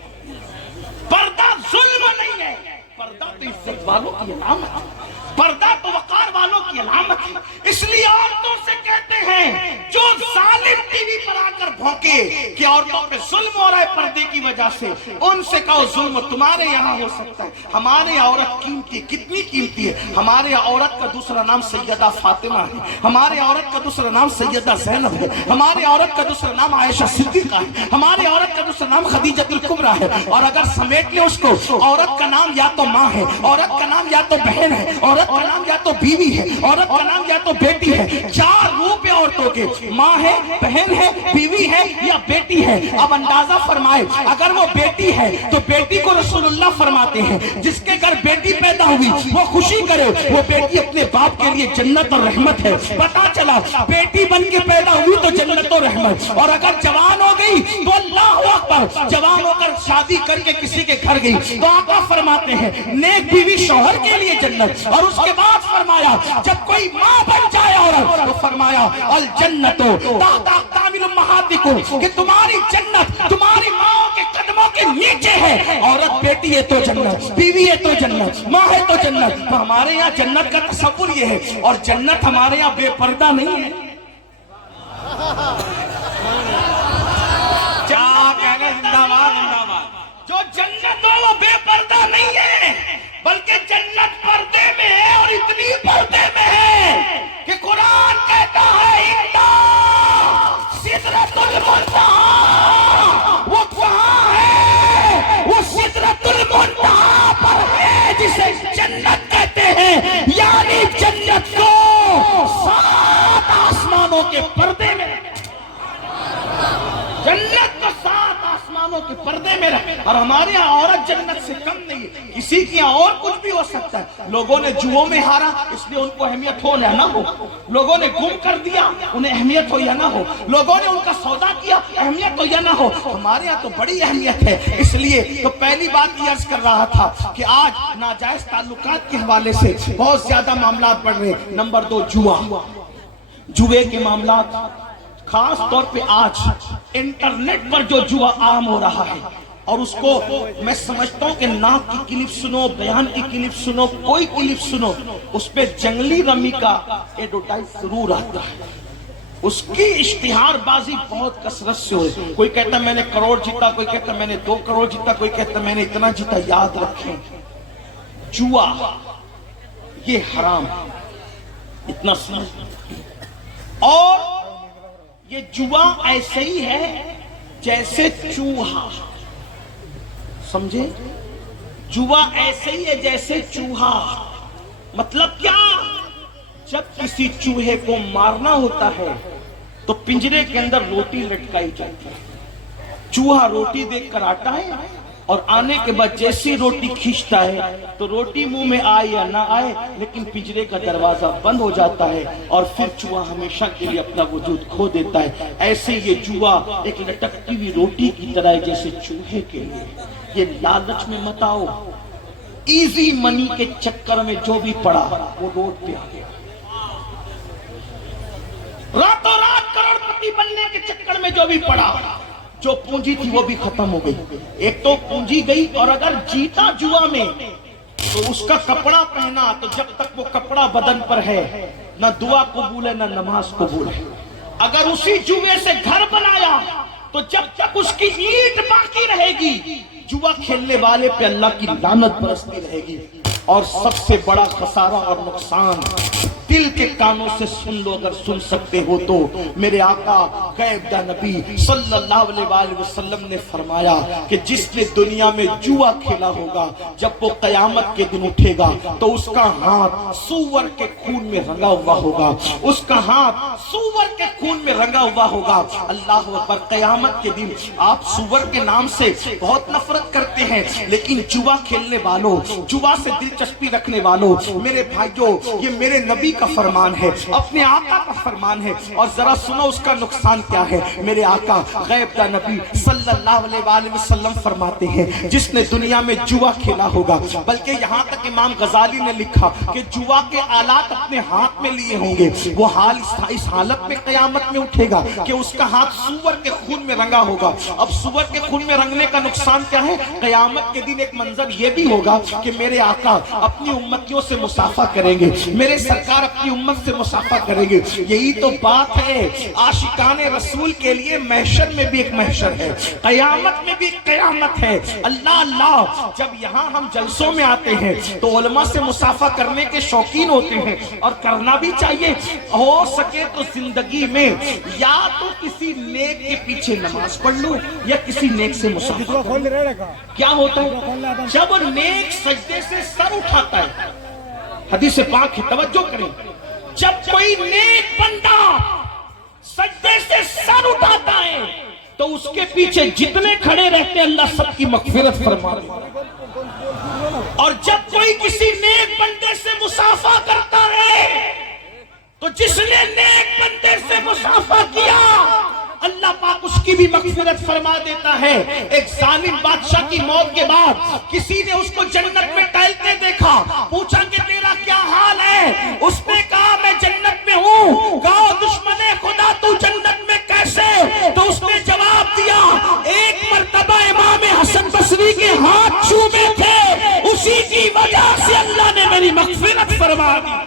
پردہ ظلم نہیں ہے، پردہ تو عزت والوں کی علامت ہے، پردہ تو وقار والوں کی علامت ہے۔ اس لیے عورتوں سے کہتے ہیں جو ظالم ٹی وی پر آ کر بھونکے کہ عورتوں پہ ظلم ہو رہا ہے پردے کی وجہ سے، ان سے کہو ظلم تمہارے یہاں ہو سکتا ہے، ہمارے یہاں عورت قیمتی، کتنی قیمتی ہے۔ ہمارے یہاں عورت کا دوسرا نام سیدہ فاطمہ ہے، ہمارے عورت کا دوسرا نام سیدہ زینب ہے، ہمارے عورت کا دوسرا نام عائشہ صدیقہ ہے، ہمارے عورت کا دوسرا نام خدیجہ الکبریٰ ہے۔ اور اگر سمیٹ لیں اس کو، عورت کا نام یا تو ماں ہے، عورت کا نام یا تو بہن ہے، عورت کا نام یا تو بیوی ہے، عورت کا نام یا تو بیٹی ہے۔ چار روپ ہے عورتوں کے، ماں ہے، بہن ہے، بیوی ہے یا بیٹی ہے۔ اب اندازہ فرمائے اگر وہ بیٹی ہے تو بیٹی کو رسول اللہ فرماتے ہیں جس کے گھر بیٹی پیدا ہوئی وہ خوشی کرے، وہ بیٹی اپنے باپ کے لیے جنت اور رحمت ہے۔ پتا چلا بیٹی بن کے پیدا ہوئی تو جنت اور رحمت، اور اگر جوان ہو گئی تو اللہ اکبر، جوان ہو کر شادی کر کے کسی کے گھر گئی تو آقا فرماتے ہیں نیک بیوی شوہر کے لیے جنت۔ اور اس کے بعد فرمایا جب کوئی ماں بن جائے عورت تو فرمایا الجنت تحت اقدام امہاتکم، کہ تمہاری جنت تمہاری ماں کے قدموں کے نیچے ہے۔ عورت بیٹی ہے تو جنت، بیوی ہے تو جنت، ماں ہے تو جنت۔ تو ہمارے یہاں جنت کا تصور یہ ہے، اور جنت ہمارے یہاں بے پردہ نہیں ہے۔ جو جنت ہو وہ بے پردہ نہیں ہے، بلکہ جنت پردے میں ہے، اور اتنی پردے میں ہے کہ قرآن کہتا ہے سدرۃ المنتہا، وہ کہاں ہے؟ وہ سدرۃ المنتہا پر ہے جسے جنت کہتے ہیں، یعنی جنت کو 7 آسمانوں کے پردے میں، جنت کو 7 آسمانوں کے پردے میرا. اور ہمارے یہاں عورت جنت سے کم نہیں ہے, کسی کے یہاں اور کچھ بھی ہو سکتا ہے. لوگوں نے جوؤں میں ہارا اس لیے ان کو اہمیت ہو یا نہ ہو, لوگوں نے گم کر دیا انہیں اہمیت ہو یا نہ ہو, لوگوں نے ان کا سودا کیا اہمیت ہو یا نہ ہو, ہمارے یہاں تو بڑی اہمیت ہے. اس لیے تو پہلی بات یہ عرض کر رہا تھا کہ آج ناجائز تعلقات کے حوالے سے بہت زیادہ معاملات بڑھ رہے. نمبر 2, جوے کے معاملات, خاص طور پہ آج انٹرنیٹ پر جو جوا عام ہو رہا ہے, اور اس کو میں سمجھتا ہوں کہ ناک کی کلپ سنو, بیان کی کلپ سنو, کوئی کلپ سنو, اس پہ جنگلی رمی کا ایڈورٹائز ضرور آتا ہے. اس کی اشتہار بازی بہت کثرت سے ہوئی. کوئی کہتا میں نے کروڑ جیتا, کوئی کہتا میں نے 2 کروڑ جیتا, کوئی کہتا میں نے اتنا جیتا. یاد رکھیں جوا یہ حرام, اتنا سمجھ. اور یہ جوا ایسے ہی ہے جیسے چوہا, سمجھے, جوا ایسے ہی ہے جیسے چوہا. مطلب کیا؟ جب کسی چوہے کو مارنا ہوتا ہے تو پنجرے کے اندر روٹی لٹکائی جاتی ہے. چوہا روٹی دیکھ کر آتا ہے اور آنے کے بعد جیسی روٹی کھینچتا ہے تو روٹی منہ میں آئے یا نہ آئے لیکن پنجرے کا دروازہ بند ہو جاتا ہے اور پھر چوہا ہمیشہ کے لیے اپنا وجود کھو دیتا ہے. ایسے یہ جوا ایک لٹکتی ہوئی روٹی کی طرح ہے جیسے چوہے کے لیے. یہ لالچ میں مت آؤ, ایزی منی کے چکر میں جو بھی پڑا وہ روڈ پہ آ گیا. راتوں رات کروڑ پتی بننے کے چکر میں جو بھی پڑا, جو پونجی تھی وہ بھی ختم ہو گئی. ایک تو پونجی گئی, اور اگر جیتا جوا میں تو اس کا کپڑا پہنا تو جب تک وہ کپڑا بدن پر ہے نہ دعا قبول ہے نہ نماز قبول ہے. اگر اسی جوے سے گھر بنایا تو جب تک اس کی اینٹ باقی رہے گی جوا کھیلنے والے پہ اللہ کی لعنت برستی رہے گی. اور سب سے بڑا خسارہ اور نقصان دل کے کانوں سے سن لو, اگر سن سکتے ہو تو. میرے آقا غیب دا نبی صلی اللہ علیہ وآلہ وسلم نے فرمایا کہ جس نے دنیا میں جوا کھیلا ہوگا جب وہ قیامت کے دن اٹھے گا تو اس کا ہاتھ سور کے خون میں رنگا ہوا ہوگا, اس کا ہاتھ سور کے خون میں رنگا ہوا ہوگا. اللہ اکبر. قیامت کے دن آپ سور کے نام سے بہت نفرت کرتے ہیں, لیکن جوا کھیلنے والوں, جوا سے دلچسپی رکھنے والوں, میرے بھائیوں, یہ میرے نبی کا فرمان ہے, اپنے آقا کا فرمان ہے. اور ذرا سنو اس کا نقصان کیا ہے. میرے آقا غیب دا نبی صلی اللہ علیہ وآلہ وسلم فرماتے ہیں جس نے دنیا میں جوا کھیلا ہوگا, بلکہ یہاں تک امام غزالی نے لکھا کہ جوا کے آلات اپنے ہاتھ میں لیے ہوں گے, وہ حال اس حالت میں قیامت میں اٹھے گا کہ اس کا ہاتھ سور کے خون میں رنگا ہوگا. اب سور کے خون میں رنگنے کا نقصان کیا ہے؟ قیامت کے دن ایک منظر یہ بھی ہوگا کہ میرے آقا اپنی امتیوں سے مصافحہ کریں گے, میرے سرکار اپنی امت سے مصافحہ کریں گے. یہی تو بات ہے عاشقان رسول کے لیے. محشر میں بھی ایک محشر ہے, قیامت میں بھی ایک قیامت ہے. اللہ اللہ. جب یہاں ہم جلسوں میں آتے ہیں تو علماء سے مصافحہ کرنے کے شوقین ہوتے ہیں, اور کرنا بھی چاہیے. ہو سکے تو زندگی میں یا تو کسی نیک کے پیچھے نماز پڑھ لو یا کسی نیک سے مصافحہ. کیا ہوتا ہے جب نیک سجدے سے سر اٹھاتا ہے, حدیث پاک ہے, توجہ کریں, جب کوئی نیک بندہ سجدے سے سر اٹھاتا ہے تو اس کے پیچھے جتنے کھڑے رہتے ہیں اللہ سب کی مغفرت فرماتا ہے. اور جب کوئی کسی نیک بندے سے مصافحہ کرتا ہے تو جس نے نیک بندے سے مصافحہ کیا اللہ پاک اس کی بھی مغفرت فرما دیتا ہے. ایک ظالم بادشاہ کی موت کے بعد کسی نے اس کو جنت میں ٹہلتے دیکھا, پوچھا کہ تیرا کیا حال ہے؟ اس نے کہا میں جنت میں ہوں. کہا دشمن خدا تو جنت میں کیسے؟ تو اس نے جواب دیا ایک مرتبہ امام حسن بصری کے ہاتھ چومے تھے, اسی کی وجہ سے اللہ نے میری مغفرت فرما دی.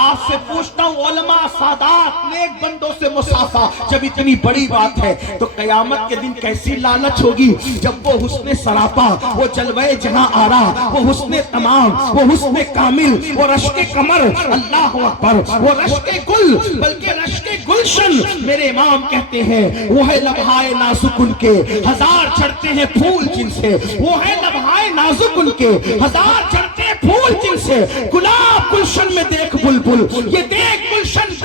آپ سے پوچھتا ہوں علماء سادات نیک بندوں سے مصافحہ جب اتنی بڑی بات ہے تو قیامت کے دن کیسی لالچ ہوگی جب وہ حسن سراپا, وہ جلوہ جہاں آرا, وہ حسن تمام, وہ حسن کامل, وہ رشک کمر, اللہ اکبر, وہ رشک گل, بلکہ رشک گلشن. میرے امام کہتے ہیں وہ ہے لمحائے نازک ان کے ہزار چڑھتے ہیں پھول جن سے, وہ ہے لمحائے نازک ان کے ہزار چڑھتے ہیں پھول جن سے. گلاب گلشن میں دیکھ بلبل, یہ دیکھ گلشن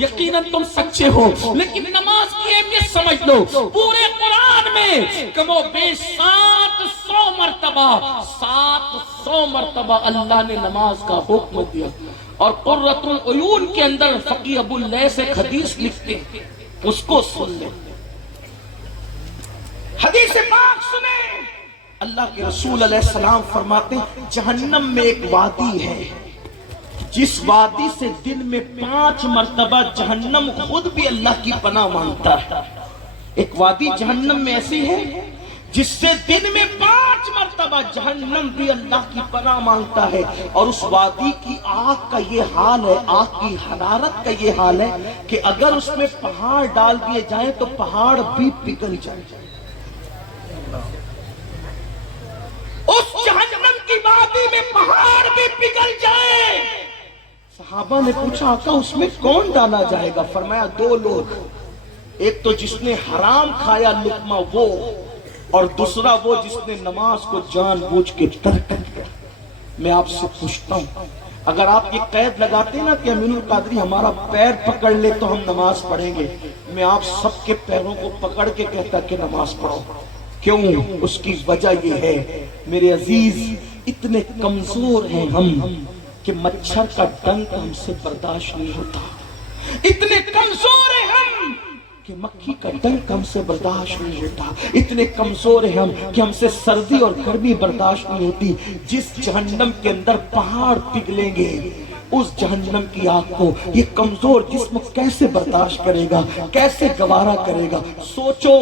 یقیناً تم سچے ہو، لیکن نماز کی اہمیت سمجھ لو۔ پورے قرآن میں کم و بیش 700 مرتبہ اللہ نے نماز کا حکم دیا، اور قرۃ العیون کے اندر فقی ابو اللیث ایک حدیث لکھتے ہیں، اس کو سن لیں۔ حدیث پاک سنیں، اللہ کے رسول علیہ السلام فرماتے ہیں جہنم میں ایک وادی ہے، جس وادی سے دن میں 5 مرتبہ جہنم خود بھی اللہ کی پناہ مانگتا ہے۔ ایک وادی جہنم میں ایسی ہے جس سے دن میں 5 مرتبہ جہنم بھی اللہ کی پناہ مانگتا ہے، اور اس وادی کی آگ کا یہ حال ہے، آگ کی حرارت کا یہ حال ہے کہ اگر اس میں پہاڑ ڈال دیے جائیں تو پہاڑ بھی پگھل جائے۔ اس جہنم کی وادی میں پہاڑ بھی پگھل جائے۔ صحابہ نے پوچھا آقا اس میں کون ڈالا جائے گا؟ فرمایا 2 لوگ، ایک تو جس نے حرام کھایا لقمہ وہ، اور دوسرا وہ جس نے نماز کو جان بوجھ کے ترک کیا۔ میں آپ سے پوچھتا ہوں، اگر آپ یہ قید لگاتے نا کہ امین القادری ہمارا پیر پکڑ لے تو ہم نماز پڑھیں گے، میں آپ سب کے پیروں کو پکڑ کے کہتا کہ نماز پڑھو۔ کیوں؟ اس کی وجہ یہ ہے میرے عزیز، اتنے کمزور ہیں ہم کہ مچھر کا ڈنک ہم سے برداشت نہیں ہوتا، اتنے کمزور ہیں ہم کہ مکھی کا ڈنک ہم سے برداشت نہیں ہوتا، اتنے کمزور ہیں ہم کہ ہم سے سردی اور گرمی برداشت نہیں ہوتی۔ جس جہنم کے اندر پہاڑ پگھلیں گے، اس جہنم کی آگ کو یہ کمزور جسم کیسے برداشت کرے گا، کیسے گوارا کرے گا؟ سوچو،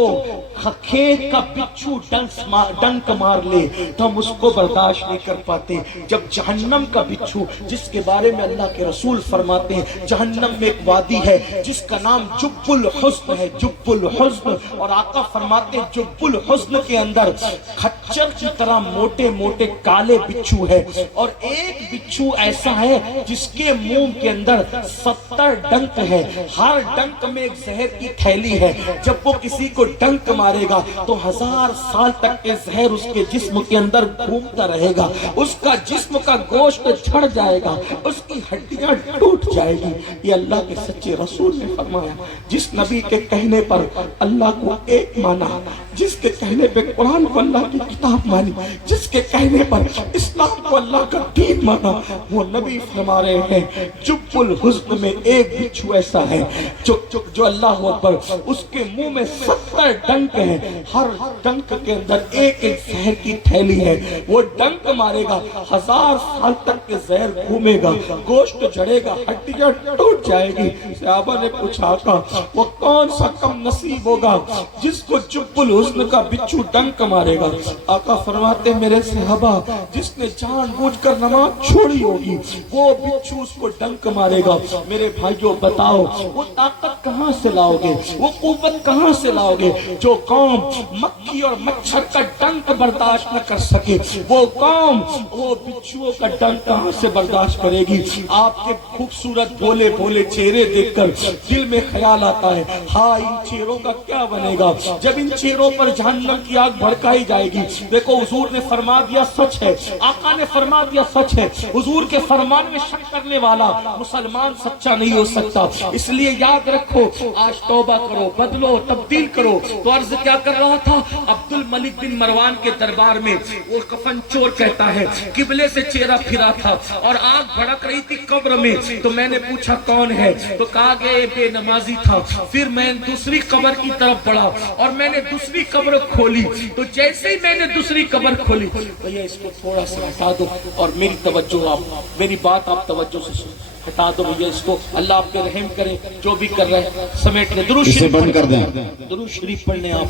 کھیت کا بچھو ڈنک مار لے تو ہم اس کو برداشت نہیں کر پاتے، جب جہنم کا بچھو، جس کے بارے میں اللہ کے رسول فرماتے ہیں جہنم میں ایک وادی ہے جس کا نام جب الحزن ہے، جب الحزن، اور آقا فرماتے ہیں جب الحزن کے اندر کھچر کی طرح موٹے موٹے کالے بچھو ہے، اور ایک بچھو ایسا ہے جس کے منہ کے اندر 70 ڈنک ہے، ہر ڈنک میں ایک زہر کی تھیلی ہے، جب وہ کسی کو ڈنک مارے گا تو 1000 سال تک کے زہر اس کے جسم کے اندر گھومتا رہے گا، اس کا جسم کا گوشت جھڑ جائے گا، اس کی ہڈیاں ٹوٹ جائے گی۔ یہ اللہ کے سچے رسول نے فرمایا، جس نبی کے کہنے پر اللہ کو ایک مانا، جس کے کہنے پہ قرآن کو اللہ کی کتاب مانی، جس کے کہنے پر اسلام کو اللہ کا دین مانا، وہ نبی فرما رہے ہیں جب الحزن میں ایک بچھو ایسا ہے جو اللہ اکبر، اس کے منہ میں 70 ڈنک ہیں، ہر ڈنک کے اندر ایک ایک زہر کی تھیلی ہے، وہ ڈنک مارے گا 1000 سال تک کے زہر گھومے گا، گوشت جڑے گا، ہڈیاں ٹوٹ جائے گی۔ صحابہ نے پوچھا آقا وہ کون سا کم نصیب ہوگا جس کو جب الحزن کا بچھو ڈنک مارے گا؟ آقا فرماتے میرے صحابہ جس نے جان بوجھ کر نماز چھوڑی ہوگی وہ بچھو اس کو ڈنک مارے گا۔ میرے بھائیوں بتاؤ وہ طاقت کہاں سے لاؤ گے، وہ قوت کہاں سے لاؤ گے؟ جو قوم مکھی اور مچھر کا ڈنک برداشت نہ کر سکے، وہ قوم وہ بچھوؤں کا ڈنک کہاں سے برداشت کرے گی؟ آپ کے خوبصورت بھولے بھولے چہرے دیکھ کر دل میں خیال آتا ہے ہاں ان چہروں کا کیا بنے گا جب ان چہروں پر جہنم کی آگ بھڑکائی جائے گی۔ دیکھو حضور نے فرما دیا سچ ہے، آقا نے فرما دیا سچ ہے، حضور کے فرمان میں شک کرنے والا مسلمان سچا نہیں ہو سکتا۔ اس لیے یاد رکھو، آج توبہ کرو، بدلو، تبدیل کرو۔ تو عرض کیا کر رہا تھا، عبد الملک بن مروان کے دربار میں وہ کفن چور کہتا ہے قبلے سے چہرہ پھرا تھا اور آگ بھڑک رہی تھی قبر میں، تو میں نے پوچھا کون ہے؟ تو کہا گیا بے نمازی تھا۔ پھر میں دوسری قبر کی طرف بڑھا اور میں نے دوسری قبر کھولی، تو جیسے ہی میں نے دوسری قبر کھولی بھیا اس کو تھوڑا سا ہٹا دو اور میری توجہ آپ، میری بات آپ توجہ سے سنو، ہٹا دو بھیا اس کو، اللہ آپ کے رحم کرے، جو بھی کر رہے ہیں سمیٹ لیں، درود شریف بند کر دیں، درود شریف پڑھنے، آپ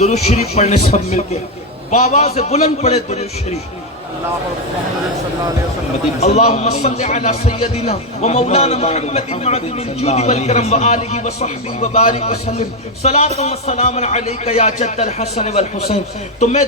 درود شریف پڑھنے سب مل کے بابا سے بلند پڑھے درود شریف۔ اللهم صل على سيدنا ومولانا محمد معدن الجود والكرم وآله وصحبه وبارك وسلم صلاة وسلام عليك يا جد الحسن والحسين۔ تو میں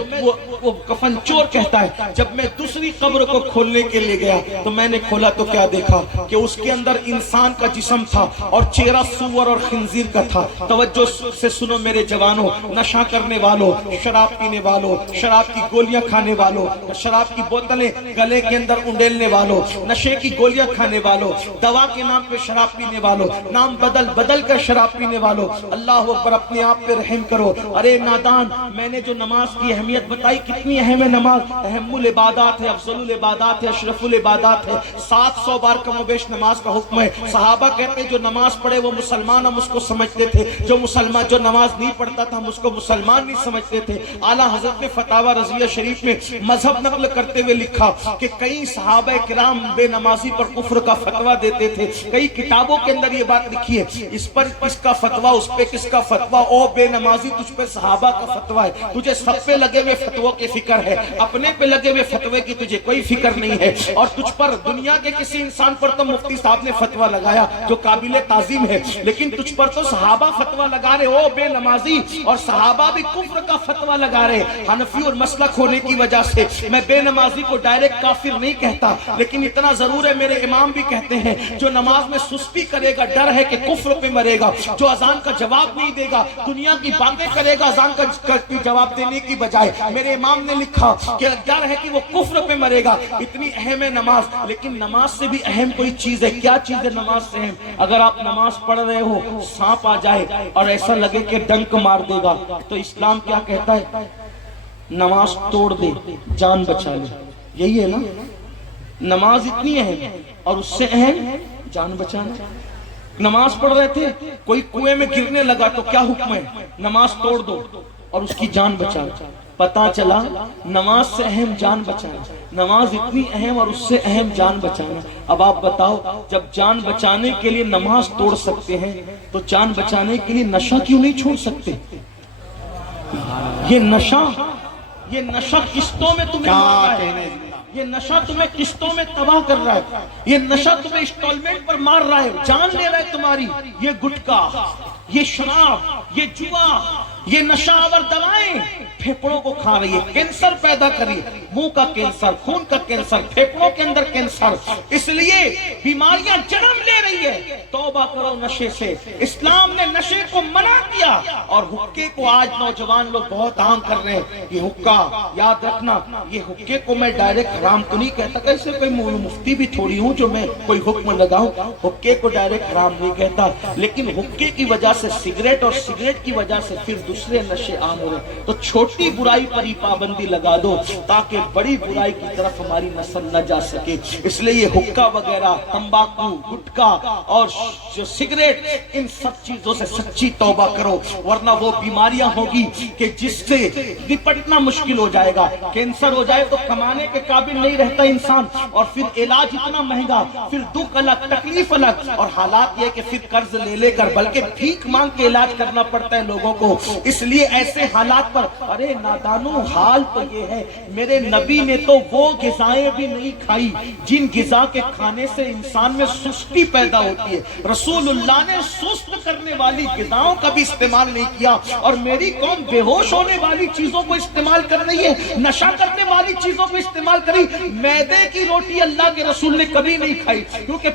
وہ کفن چور کہتا ہے جب میں دوسری قبر کو کھولنے کے لیے گیا تو میں نے کھولا تو کیا دیکھا کہ اس کے اندر انسان کا جسم تھا اور چہرہ سور اور خنزیر کا تھا۔ توجہ سے سنو میرے جوانوں، نشہ کرنے والوں، شراب پینے والوں، شراب کی گولیاں کھانے والوں، شراب کی کی بوتلیں گلے کے اندر انڈیلنے والوں، نشے کی گولیاں کھانے والوں، دوا کے نام پہ شراب پینے والوں، نام بدل بدل کر شراب پینے والوں، اللہ اکبر، اپنے آپ پہ رحم کرو۔ ارے نادان، میں نے جو نماز کی اہمیت بتائی، کتنی اہم ہے نماز، اہم العبادات ہے، افضل العبادات ہے، اشرف العبادات ہے، 700 بار کم و بیش نماز کا حکم ہے۔ صحابہ کہتے ہیں جو نماز پڑھے وہ مسلمان، ہم اس کو سمجھتے تھے، جو نماز نہیں پڑھتا تھا ہم اس کو مسلمان نہیں سمجھتے تھے۔ اعلیٰ حضرت نے فتاوی رضیہ شریف میں مذہب نقل کرتے ہوئے لکھا کہ کئی صحابہ کرام بے نمازی پر کفر کا فتویٰ دیتے تھے، کئی کتابوں کے اندر یہ بات لکھی ہے، اس پر کس کا فتویٰ، اس پہ کس کا فتویٰ، او بے نمازی تجھ پہ صحابہ کا فتویٰ ہے، تجھے سب پہ لگے ہوئے فتووں کی فکر ہے، اپنے پہ لگے ہوئے فتوے کی تجھے کوئی فکر نہیں ہے، اور تجھ پر دنیا کے کسی انسان پر تو مفتی صاحب نے فتویٰ لگایا جو قابل تعظیم ہے، لیکن تجھ پر تو صحابہ فتویٰ لگا رہے، او بے نمازی، اور صحابہ بھی کفر کا فتویٰ لگا رہے۔ حنفی اور مسلک ہونے کی وجہ سے میں بے نمازی کو ڈائریکٹ کافر نہیں کہتا، لیکن اتنا ضرور ہے میرے امام بھی کہتے ہیں جو نماز میں سستی کرے گا ڈر ہے کہ کفر پہ مرے گا، جو اذان کا جواب نہیں دے گا، دنیا کی باتیں کرے گا اذان کا جواب دینے کی بجائے، میرے امام نے لکھا کہ ڈر ہے کہ وہ کفر پہ مرے گا۔ اتنی اہم ہے نماز، لیکن نماز سے بھی اہم کوئی چیز ہے۔ کیا چیز ہے نماز سے اہم؟ اگر آپ نماز پڑھ رہے ہو، سانپ آ جائے اور ایسا لگے کہ ڈنک مار دے گا، تو اسلام کیا کہتا ہے؟ نماز توڑ دے، جان بچا لے۔ یہی ہے نا، نماز اتنی اہم اور اس سے اہم جان بچانا۔ نماز پڑھ رہے تھے، کوئی کنویں میں گرنے لگا تو کیا حکم ہے؟ نماز توڑ دو اور اس کی جان بچانا۔ پتا چلا نماز سے اہم جان بچانا، نماز اتنی اہم اور اس سے اہم جان بچانا۔ اب آپ بتاؤ، جب جان بچانے کے لیے نماز توڑ سکتے ہیں تو جان بچانے کے لیے نشہ کیوں نہیں چھوڑ سکتے؟ یہ نشہ قسطوں میں تمہیں مار رہا ہے، یہ نشہ تمہیں قسطوں میں تباہ کر رہا ہے، یہ نشہ تمہیں انسٹالمنٹ پر مار رہا ہے، جان لے رہا ہے تمہاری۔ یہ گٹکا، یہ شراب، یہ جوا، یہ نشہ آور دوائیں پھیپڑوں کو کھا رہی ہے، کینسر پیدا کر رہی ہے، منہ کا کینسر، خون کا کینسر، پھیپڑوں کے اندر کینسر، اس لیے بیماریاں جنم لے رہی ہے۔ توبہ کرو نشے سے۔ اسلام نے نشے کو منع کیا، اور حقے کو آج نوجوان لوگ بہت عام کر رہے ہیں۔ یہ حقہ یاد رکھنا، یہ حقے کو میں ڈائریکٹ حرام تو نہیں کہتا، کیسے کوئی مفتی بھی تھوڑی ہوں جو میں کوئی حکم لگاؤں، حقے کو ڈائریکٹ حرام نہیں کہتا، لیکن حقے کی وجہ سے سگریٹ اور سگریٹ کی وجہ سے پھر دوسرے نشے عام ہو رہے، تو چھوٹی برائی پر ہی پابندی لگا دو تاکہ بڑی برائی کی طرف ہماری نسل نہ جا سکے۔ اس لیے یہ حقہ وغیرہ، تمباکو، گٹکا اور سگریٹ، ان سب چیزوں سے سچی توبہ کرو، ورنہ وہ بیماریاں ہوگی کہ جس سے نپٹنا مشکل ہو جائے گا۔ کینسر ہو جائے تو کمانے کے قابل نہیں رہتا انسان، اور پھر علاج اتنا مہنگا، پھر دکھ الگ، تکلیف الگ، اور حالات یہ کہ پھر قرض لے کر بلکہ بھیک مانگ کے علاج کرنا پڑتا ہے لوگوں کو۔ اس لیے ایسے حالات پر، ارے نادانو، حال تو یہ ہے، میرے نبی نے تو وہ غذائیں بھی نہیں کھائی جن غذا کے کھانے سے انسان میں سستی پیدا ہوتی ہے۔ رسول اللہ نے سست کرنے والی غذاؤں کا بھی استعمال نہیں کیا، اور میری قوم بے ہوش ہونے والی چیزوں کو استعمال کر رہی ہے، نشہ کرنے والی چیزوں کو استعمال کری۔ میدے کی روٹی اللہ کے رسول نے کبھی نہیں کھائی، کیونکہ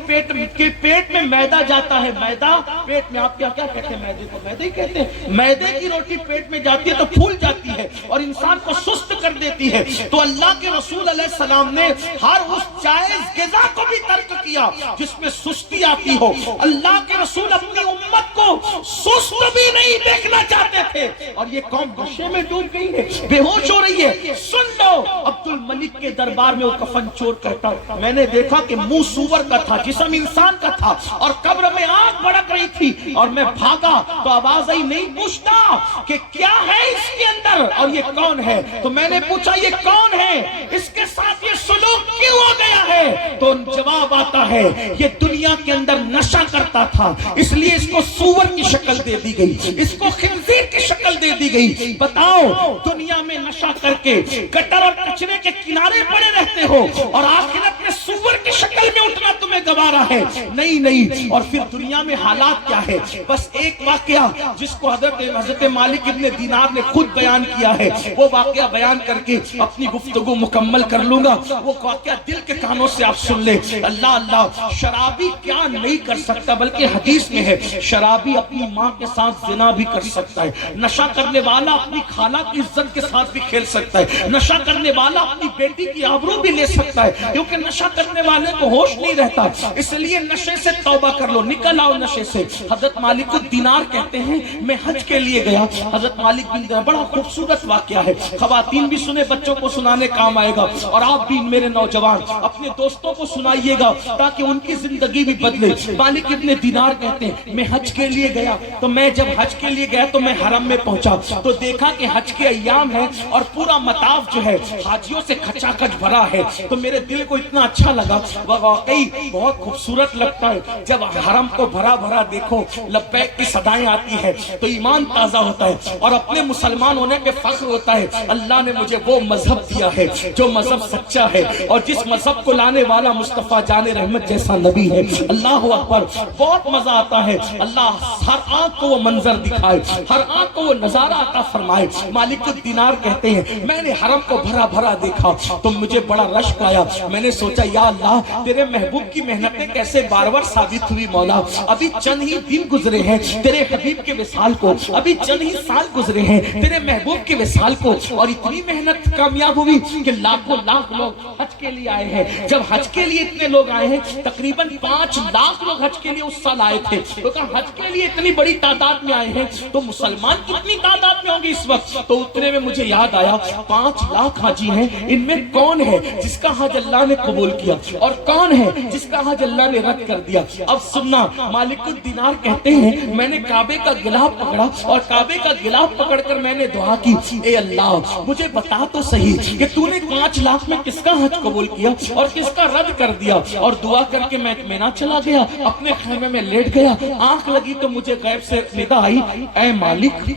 پیٹ میں میدا جاتا ہے، میدا پیٹ میں، آپ کیا کہتے ہیں میدے کو؟ میدے ہی کہتے ہیں۔ میدے کی روٹی پیٹ میں جاتی ہے تو پھول جاتی ہے اور انسان کو سست کر دیتی ہے، تو اللہ کے رسول علیہ السلام نے ہر اس جائز غذا کو بھی ترک کیا جس میں سستی آتی ہو۔ اللہ کے رسول اپنی امت کو سست بھی نہیں دیکھنا چاہتے تھے، اور یہ قوم نشے میں ڈوب گئی ہے، بے ہوش ہو رہی ہے۔ سن لو، عبد الملک کے دربار میں وہ کفن چور کہتا، میں نے دیکھا کہ منہ سور کا تھا، جسم انسان کا تھا، اور قبر میں آگ بھڑک رہی تھی، اور میں بھاگا تو آواز آئی، نہیں پوچھتا کہ کیا ہے اس کے اندر اور یہ کون ہے؟ تو میں نے پوچھا یہ کون ہے، اس کے ساتھ یہ سلوک کیوں ہو گیا ہے؟ تو جواب آتا ہے یہ دنیا کے اندر نشہ کرتا تھا، اس لیے اس کو سور کی شکل دے دی گئی، اس کو خنزیر کی شکل دے دی گئی۔ بتاؤ، دنیا میں نشہ کر کے گٹر اور کچرے کے کنارے پڑے رہتے ہو، اور آخرت میں سور کی شکل میں اٹھنا تمہیں تمہیں گوارا ہے؟ نہیں. اور پھر دنیا میں حالات کیا ہے؟ بس ایک واقعہ جس کو حضرت مالک ابن دینار نے خود بیان کیا ہے، وہ واقعہ بیان کر کے اپنی گفتگو مکمل کر لوں گا. وہ واقعہ دل کے کانوں سے آپ سن لیں. اللہ، شرابی کیا نہیں کر سکتا، بلکہ حدیث میں ہے شرابی اپنی ماں کے ساتھ زنا بھی کر سکتا ہے. نشہ کرنے والا اپنی خالہ کی عزت کے ساتھ بھی کھیل سکتا ہے. نشہ کرنے والا اپنی بیٹی کی آبرو بھی لے سکتا ہے، کیونکہ نشہ کرنے والے کو ہوش نہیں رہتا. اس لیے نشے سے توبہ کر لو، نکل آؤ نشے سے. حضرت مالک الدینار کہتے ہیں میں حج کے لیے گیا. حضرت مالک بن دینار، بڑا خوبصورت واقعہ ہے، خواتین بھی سنے، بچوں کو سنانے کام آئے گا، اور آپ بھی میرے نوجوان اپنے دوستوں کو سنائیے گا تاکہ ان کی زندگی بھی بدلے. مالک ابن دینار کہتے ہیں میں حج کے لیے گیا، تو میں جب حج کے لیے گیا تو میں حرم میں پہنچا تو دیکھا کہ حج کے ایام ہے اور پورا مطاف جو ہے حاجیوں سے کھچا کھچ بھرا ہے. تو میرے دل کو اتنا اچھا لگا، واقعی بہت خوبصورت لگتا ہے جب حرم کو بھرا بھرا دیکھو، لبیک کی صدائیں آتی ہے تو ایمان تازہ ہوتا ہے اور اپنے مسلمان ہونے پہ فخر ہوتا ہے. اللہ نے مجھے وہ مذہب دیا ہے جو مذہب سچا ہے اور جس مذہب کو لانے والا مصطفیٰ جان رحمت جیسا نبی ہے. اللہ اکبر، بہت مزہ آتا ہے. اللہ ہر آنکھ کو وہ منظر دکھائے، ہر آنکھ کو وہ نظارہ عطا فرمائے. مالک الدینار کہتے ہیں میں نے حرم کو بھرا بھرا دیکھا تو مجھے بڑا رشک آیا. میں نے سوچا یا اللہ تیرے محبوب کی محنتیں کیسے بار بار ثابت ہوئی مولا. ابھی چند ہی دن گزرے ہیں تیرے حبیب کے وصال کو، ابھی چند ہی سال گزرے ہیں تیرے محبوب کے وصال کو، اور اتنی محنت کامیاب ہوئی کہ لاکھوں لاکھ لوگ حج کے لیے آئے ہیں. جب حج کے لیے اتنے لوگ آئے ہیں، تقریباً 5 لاکھ لوگ حج کے لیے اس سال آئے تھے. تو کہا حج کے لیے اتنی بڑی تعداد میں آئے ہیں تو مسلمان کتنی تعداد میں ہوں گے اس وقت؟ تو اتنے میں مجھے یاد آیا 5 لاکھ حاجی ہیں، ان میں کون ہے جس کا حج اللہ نے قبول کیا اور کون ہے جس کا حج اللہ نے رد کر دیا؟ اب سننا، مالک الدینار کہتے ہیں میں نے کعبے کا غلاف پکڑا اور کعبے کا غلاف پکڑ کر میں نے دعا کی، اے اللہ مجھے بتا تو صحیح کہ تو نے 5 لاکھ میں کس کا حج قبول کیا اور کس کا رد کر دیا. اور دعا کر کے میں اطمینان چلا گیا، اپنے خیمے میں لیٹ گیا. آنکھ لگی تو مجھے غیب سے ندا آئی، اے مالک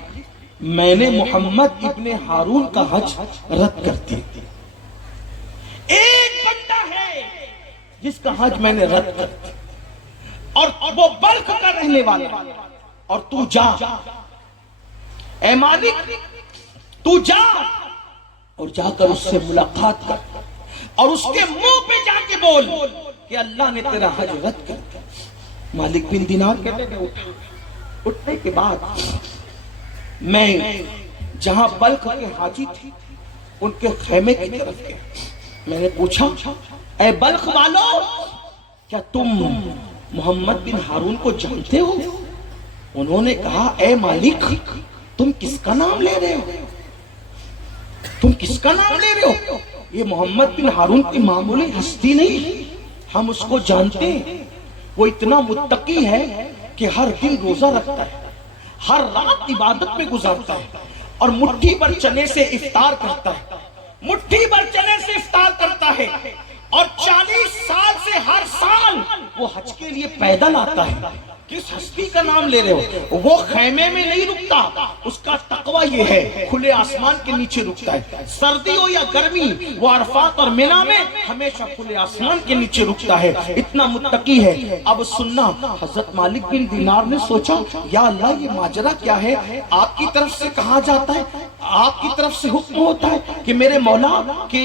میں نے محمد ابن ہارون کا حج رد کر دیا. ایک بندہ ہے جس کا حج میں نے رد کر دیا اور وہ بلخ کا رہنے والا، اور تو جا اے مالک، تو جا اور جا کر اس سے ملاقات کر اور اس کے منہ پہ جا کے بول کہ اللہ نے تیرا حج رد کر دیا. مالک بن دینار کہتے ہیں اٹھنے کے بعد میں جہاں بلخ کے حاجی تھی ان کے خیمے کی طرف گیا. میں نے پوچھا اے بلخ والو، کیا تم محمد بن ہارون کو جانتے ہو؟ انہوں نے کہا اے مالک تم کس کا نام لے رہے ہو؟ تم کس کا نام لے رہے ہو؟ یہ محمد بن ہارون کی معمولی ہستی نہیں، ہم اس کو جانتے ہیں. وہ اتنا متقی ہے کہ ہر دن روزہ رکھتا ہے، ہر رات عبادت میں گزارتا ہے اور مٹھی بھر چنے سے افطار کرتا ہے، مٹھی بھر چنے سے افطار کرتا ہے. اور 40 سال سے ہر سال وہ حج کے لیے پیدل آتا ہے. کس ہستی کا نام لے رہے ہو؟ وہ خیمے میں نہیں رکتا، اس کا تقوی یہ ہے کھلے آسمان کے نیچے رکتا ہے. سردی ہو یا گرمی وہ عرفات اور مینا میں ہمیشہ کھلے آسمان کے نیچے رکتا ہے، اتنا متقی ہے. اب سننا، حضرت مالک بن دینار نے سوچا یا اللہ یہ ماجرا کیا ہے؟ آپ کی طرف سے کہا جاتا ہے، آپ کی طرف سے حکم ہوتا ہے کہ میرے مولا کہ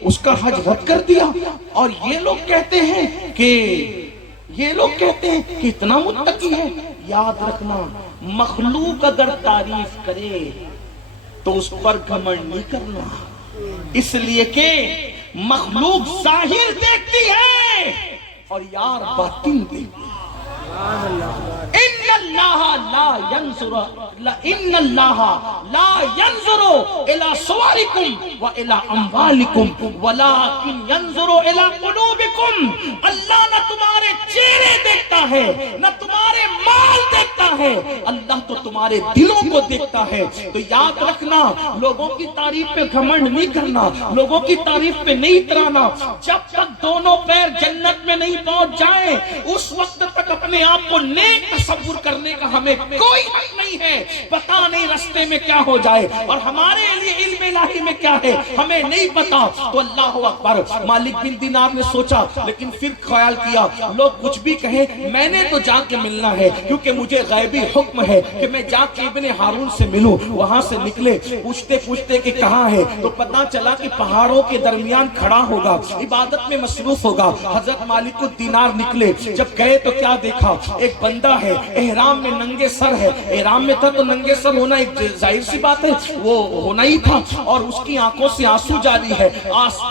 اس کا حج رد کر دیا، اور یہ لوگ کہتے ہیں کہ اتنا متقی ہے. یاد رکھنا، مخلوق اگر تعریف کرے تو اس پر گھمنڈ نہیں کرنا، اس لیے کہ مخلوق ظاہر دیکھتی ہے اور یار باطن دیکھتی ہے. ان اللہ لا ينظر الى صوركم والى اموالكم ولكن ينظر الى قلوبكم. اللہ نہ تمہارے چہرے دیکھتا ہے، نہ تمہارے مال دیکھتا دیکھتا ہے, اللہ تو تمہارے دلوں کو دیکھتا ہے. تو یاد رکھنا, لوگوں کی تعریف پہ گھمنڈ نہیں کرنا, لوگوں کی تعریف پہ نہیں اترانا. جب تک دونوں پیر جنت میں نہیں پہنچ جائیں اس وقت تک اپنے آپ کو نیک تصور کرنے کا ہمیں کوئی حق نہیں ہے. پتا نہیں رستے میں کیا ہو جائے, اور ہمارے لیے علم الہی میں کیا ہے ہمیں نہیں پتا. تو اللہ اکبر, مالک بن دینار نے سوچا, لیکن پھر خیال کیا لوگ کچھ بھی کہیں, میں نے تو جا کے ملنا ہے, کیونکہ مجھے غیبی حکم ہے کہ میں جا کے ابن ہارون سے ملوں. وہاں سے نکلے, پوچھتے پوچھتے کہ کہاں ہے, تو پتا چلا کہ پہاڑوں کے درمیان کھڑا ہوگا, عبادت میں مصروف ہوگا. حضرت مالک الدینار نکلے, جب گئے تو کیا دیکھا, ایک بندہ ہے احرام میں ننگے سر ہے. احرام میں تھا تو ننگے سر ہونا ایک ظاہر سی بات ہے, وہ ہونا ہی تھا. اور اس کی آنکھوں سے آنسو جاری ہے,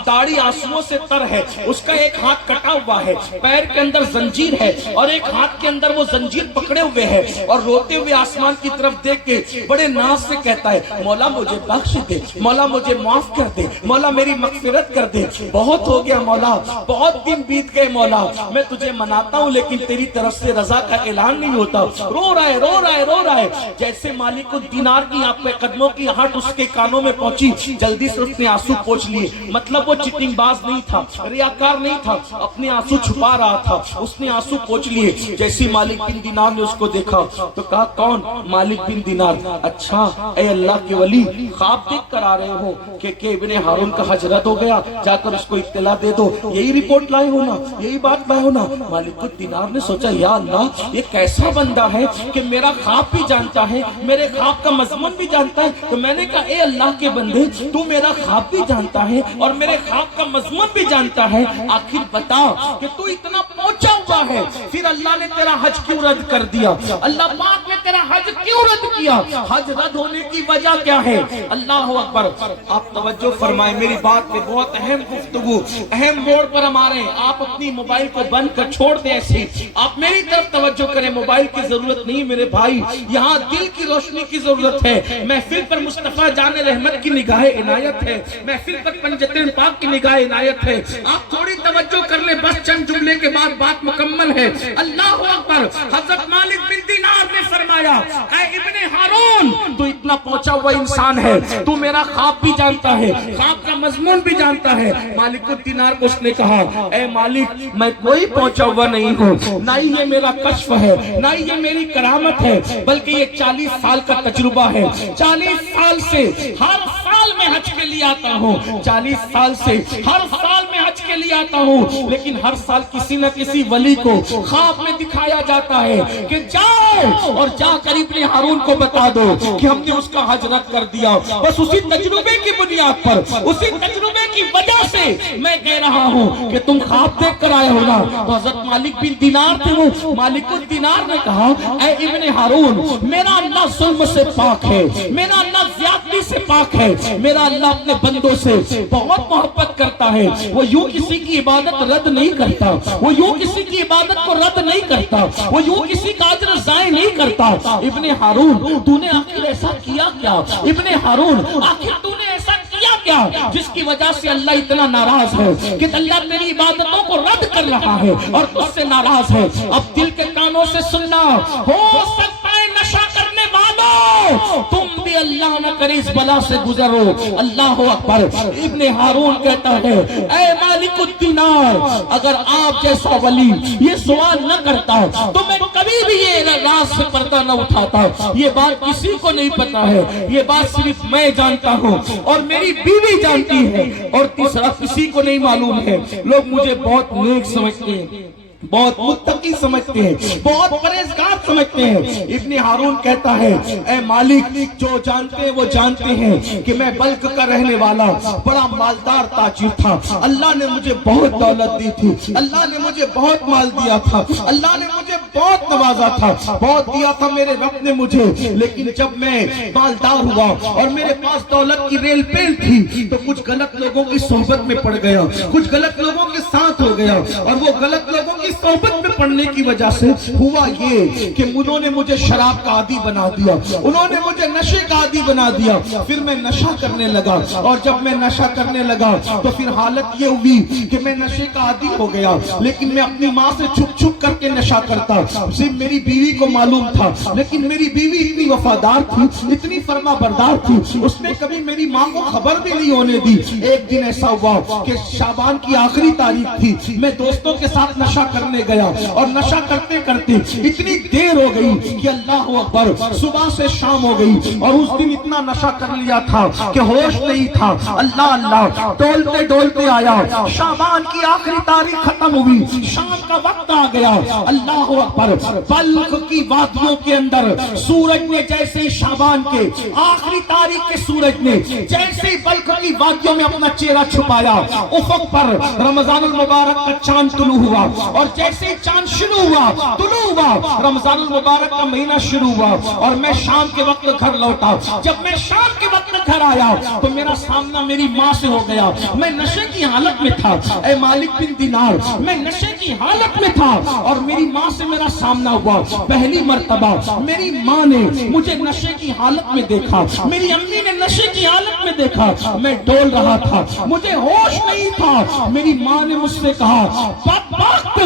داڑھی آنسوؤں سے تر ہے. اس کا ایک ہاتھ کٹا ہوا ہے, پیر کے اندر زنجیر ہے, اور ایک ہاتھ کے اندر وہ زنجیر پکڑے ہوئے ہے, اور روتے ہوئے آسمان کی طرف دیکھ کے بڑے ناز سے کہتا ہے, مولا مجھے بخش دے, مولا مجھے معاف کر دے, مولا میری مغفرت کر دے. بہت ہو گیا مولا, بہت دن بیت گئے مولا, میں تجھے مناتا ہوں لیکن تیری طرف سے رضا کا اعلان نہیں ہوتا. رو رہا ہے, رو رہا ہے, رو رہا ہے. جیسے مالک الدینار کی آپ پہ قدموں کی ہٹ اس کے کانوں میں پہنچی, جلدی سے اس نے آنسو پوچھ لیے. مطلب وہ چٹنگ باز نہیں تھا, ریاکار نہیں تھا, اپنے آنسو چھپا رہا تھا. اس نے آنسو پوچھ لیے. جیسے مالک بن دینار نے اس کو دیکھا تو کہا, کون؟ مالک بن دینار. اچھا اے اللہ کے ولی, خواب دیکھ کر آ رہے ہو کہ ابن ہارون کا حج رد ہو گیا, جا کر اس کو اطلاع دے دو, یہی رپورٹ لائے ہونا, یہی بات لائے ہونا. مالک الدینار نے سوچا, یا اللہ یہ کیسا بندہ ہے کہ میرا خواب بھی جانتا ہے, میرے خواب کا مضمون بھی جانتا ہے. تو میں نے کہا, اے اللہ کے بندے, تو میرا خواب بھی جانتا ہے اور میرے خواب کا مضمون بھی جانتا ہے, آخر بتا کہ تو اتنا پہنچا ہوا ہے, پھر اللہ نے تیرا حج کیوں رد کر دیا؟ اللہ پاک نے تیرا حج کیوں رد کیا؟ حج رد ہونے کی وجہ کیا ہے؟ اللہ اکبر. آپ توجہ فرمائیں, میری بات پہ بہت اہم گفتگو, اہم موڑ پر ہم آ رہے ہیں. آپ اپنی موبائل کو بند کر چھوڑ دیں, ایسے آپ میری طرف توجہ کریں. موبائل کی ضرورت نہیں میرے بھائی, یہاں دل کی روشنی کی ضرورت ہے. محفل پر مصطفیٰ جان رحمت کی نگاہ عنایت ہے, محفل پر پنجتین پاک کی نگاہ عنایت ہے. آپ تھوڑی توجہ کر لیں, بس چند جملے کے بعد بات مکمل ہے. اللہ اکبر. حضرت مالک بن دینار نے فرمایا, اے ابن ہارون, تو اتنا پہنچا ہوا انسان ہے, تو میرا خواب بھی جانتا ہے, خواب کا مضمون بھی جانتا ہے. مالک الدینار کو اس نے کہا, اے مالک, میں کوئی پہنچا ہوا نہیں ہوں, نہ ہی یہ میرا کشف ہے, نہ ہی یہ میری کرامت ہے, بلکہ یہ 40 سال کا تجربہ ہے. 40 سال سے ہر سال میں حج کے لیے آتا ہوں, 40 سال سے ہر سال میں حج کے لیے آتا ہوں, لیکن ہر سال کسی نہ کسی ولی کو خواب میں دکھایا جاتا ہے کہ جاؤ اور جا کر ابن ہارون کو بتا دو کہ ہم نے اس کا حج رد کر دیا. بس اسی تجربے کی بنیاد پر, اسی تجربے کی وجہ سے میں کہہ رہا ہوں کہ تم خواب دیکھ کر آئے ہو نا. تو حضرت مالک بن دینار تھے, وہ مالک الدینار نے کہا, اے ابن ہارون, میرا اللہ ظلم سے پاک ہے, میرا اللہ زیادتی سے پاک ہے, میرا اللہ اپنے بندوں سے بہت محبت کرتا ہے. وہ یوں کسی کی عبادت رد نہیں کرتا, وہ یوں کسی کی عبادت کو رد نہیں کرتا, وہ یوں کسی کا اجر ضائع نہیں کرتا. ابن ہارون, تو نے آخر ایسا کیا کیا؟ ابن ہارون, آخر تو نے ایسا کیا کیا جس کی وجہ سے اللہ اتنا ناراض ہے کہ اللہ تیری عبادتوں کو رد کر رہا ہے اور تجھ سے ناراض ہے؟ اب دل کے کانوں سے سننا, ہو سکتا ہے نشہ کرنے والوں تم بھی اللہ نہ کرے اس بلا سے گزرو. اللہ اکبر. ابن ہارون کہتا ہے, اے مالک الدینار, اگر آپ جیسا ولی یہ سوال نہ کرتا تو میں کبھی بھی یہ راز سے پردہ نہ اٹھاتا. یہ بات کسی کو نہیں پتا ہے, یہ بات صرف میں جانتا ہوں اور میری بیوی جانتی ہے, اور تیسرا کسی کو نہیں معلوم ہے. لوگ مجھے بہت نیک سمجھتے ہیں, بہت متقی سمجھتے ہیں, بہت پرہیزگار سمجھتے ہیں. ابن ہارون کہتا ہے, اے مالک, جو جانتے ہیں وہ جانتے ہیں کہ میں بلک کا رہنے والا بڑا مالدار تاجر تھا. اللہ نے مجھے بہت دولت دی تھی, اللہ نے مجھے بہت مال دیا تھا, اللہ نے مجھے بہت نوازا تھا, بہت دیا تھا میرے رب نے مجھے. لیکن جب میں مالدار ہوا اور میرے پاس دولت کی ریل پیل تھی تو کچھ غلط لوگوں کی صحبت میں پڑ گیا, کچھ غلط لوگوں کے ساتھ ہو گیا، اور وہ غلط لوگوں کی صحبت میں پڑنے کی وجہ سے ہوا یہ کہ انہوں نے مجھے شراب کا عادی بنا دیا، انہوں نے مجھے نشے کا عادی بنا دیا، پھر میں نشہ کرنے لگا، اور جب میں نشہ کرنے لگا تو پھر حالت یہ ہوئی کہ میں نشے کا عادی ہو گیا، لیکن میں اپنی ماں سے چھپ چھپ کر کے نشہ کرتا، صرف میری بیوی کو معلوم تھا، لیکن میری بیوی اتنی وفادار تھی، اتنی فرما بردار تھی، اس نے کبھی میری ماں کو خبر بھی نہیں ہونے دی۔ ایک دن ایسا ہوا کہ شعبان کی آخری تاریخ تھی، میں دوستوں کے ساتھ نشہ کرنے گیا، اور نشہ کرتے کرتے اتنی دیر ہو گئی کہ اللہ اکبر، صبح سے شام ہو گئی، اور اس دن اتنا نشہ کر لیا تھا کہ ہوش نہیں تھا۔ اللہ اللہ ڈولتے ڈولتے آیا، شعبان کی آخری تاریخ ختم ہوئی، شام کا وقت آ گیا۔ اللہ اکبر، بلخ کی وادیوں کے اندر سورج نے جیسے ہی شعبان کے آخری تاریخ کے سورج نے جیسے ہی بلخ کی وادیوں میں اپنا چہرہ چھپایا، افق پر رمضان المبارک کا چاند طلوع ہوا، اور جیسے ہی چاند شروع ہوا، طلوع ہوا، رمضان المبارک کا مہینہ شروع ہوا، اور میں شام کے وقت گھر لوٹا۔ جب میں شام کے وقت گھر آیا تو میرا سامنا میری ماں سے ہو گیا۔ میں نشے کی حالت میں تھا، اے مالک بن دینار، میں نشے کی حالت میں تھا، اور میری ماں سے میرا سامنا ہوا۔ پہلی مرتبہ میری ماں نے مجھے نشے کی حالت میں دیکھا، میری امی نے نشے کی حالت میں دیکھا، میں ڈول رہا تھا، مجھے ہوش نہیں تھا۔ میری ماں نے مجھ سے کہا، بدبخت،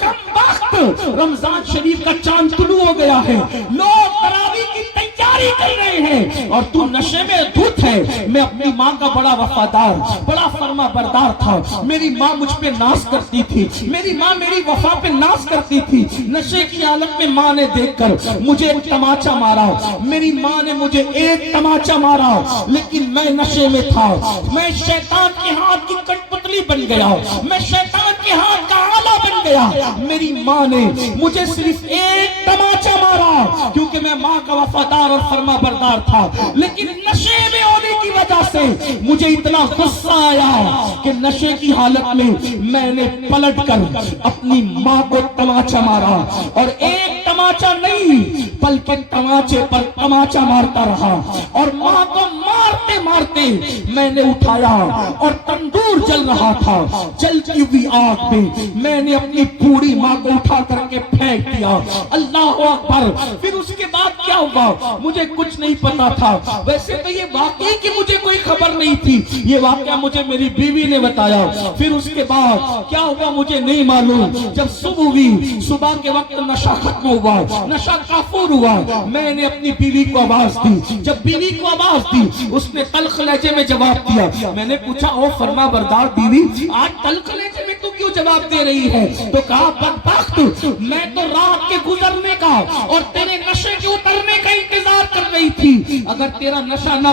کم بخت، رمضان شریف کا چاند طلوع ہو گیا ہے، لوگ تراویح کی تیاری کر رہے ہیں، اور تو نشے میں دھت ہے۔ میں اپنی ماں کا بڑا وفادار، بڑا فرما بردار تھا، میری ماں مجھ پہ ناز کرتی تھی، میری ماں میری وفا پہ ناز کرتی تھی۔ نشے کی حالت میں ماں نے دیکھ کر مجھے ایک تماچا مارا، میری ماں نے مجھے ایک تماچا مارا، لیکن میں نشے میں تھا، میں شیطان کے ہاتھ کی کٹ پتلی بن گیا، میں شیطان کے ہاتھ کا آلہ بن گیا۔ میری ماں نے مجھے صرف ایک تماچا مارا، کیونکہ میں ماں کا وفادار اور فرما بردار تھا، لیکن نشے میں ہونے کی وجہ سے مجھے اتنا غصہ آیا کہ نشے کی حالت میں نے پلٹ کر اپنی ماں کو تماچا مارا، اور ایک تماچا نہیں بلکہ تماچے پر تماچا مارتا رہا، اور ماں کو مارتے مارتے میں نے اٹھایا، اور تندور جل رہا تھا، جلتی ہوئی آگ میں نے اپنی پوری ماں کو اٹھا کر کے پھینک دیا۔ اللہ اکبر۔ پھر اس کے بعد کیا ہوا مجھے کچھ نہیں پتا تھا، ویسے تو یہ واقعی کی مجھے کوئی خبر نہیں تھی، یہ واقعہ مجھے میری بیوی نے بتایا۔ پھر اس کے بعد کیا ہوا مجھے نہیں معلوم۔ جب صبح ہوئی، صبح کے وقت نشہ ختم ہوا، نشہ کافور ہوا، میں نے اپنی بیوی کو آواز دی۔ جب بیوی کو آواز دی، اس نے تلخ لہجے میں جواب دیا۔ میں نے پوچھا، او فرما بردار بیوی، آج تلخ لہجے میں تو کیوں جواب دے رہی ہے؟ تو کہا، بدبخت، میں تو رات کے گزرنے کا اور تیرے نشے کے اترنے کا انتظار کر رہی تھی۔ اگر تیرا نشہ نہ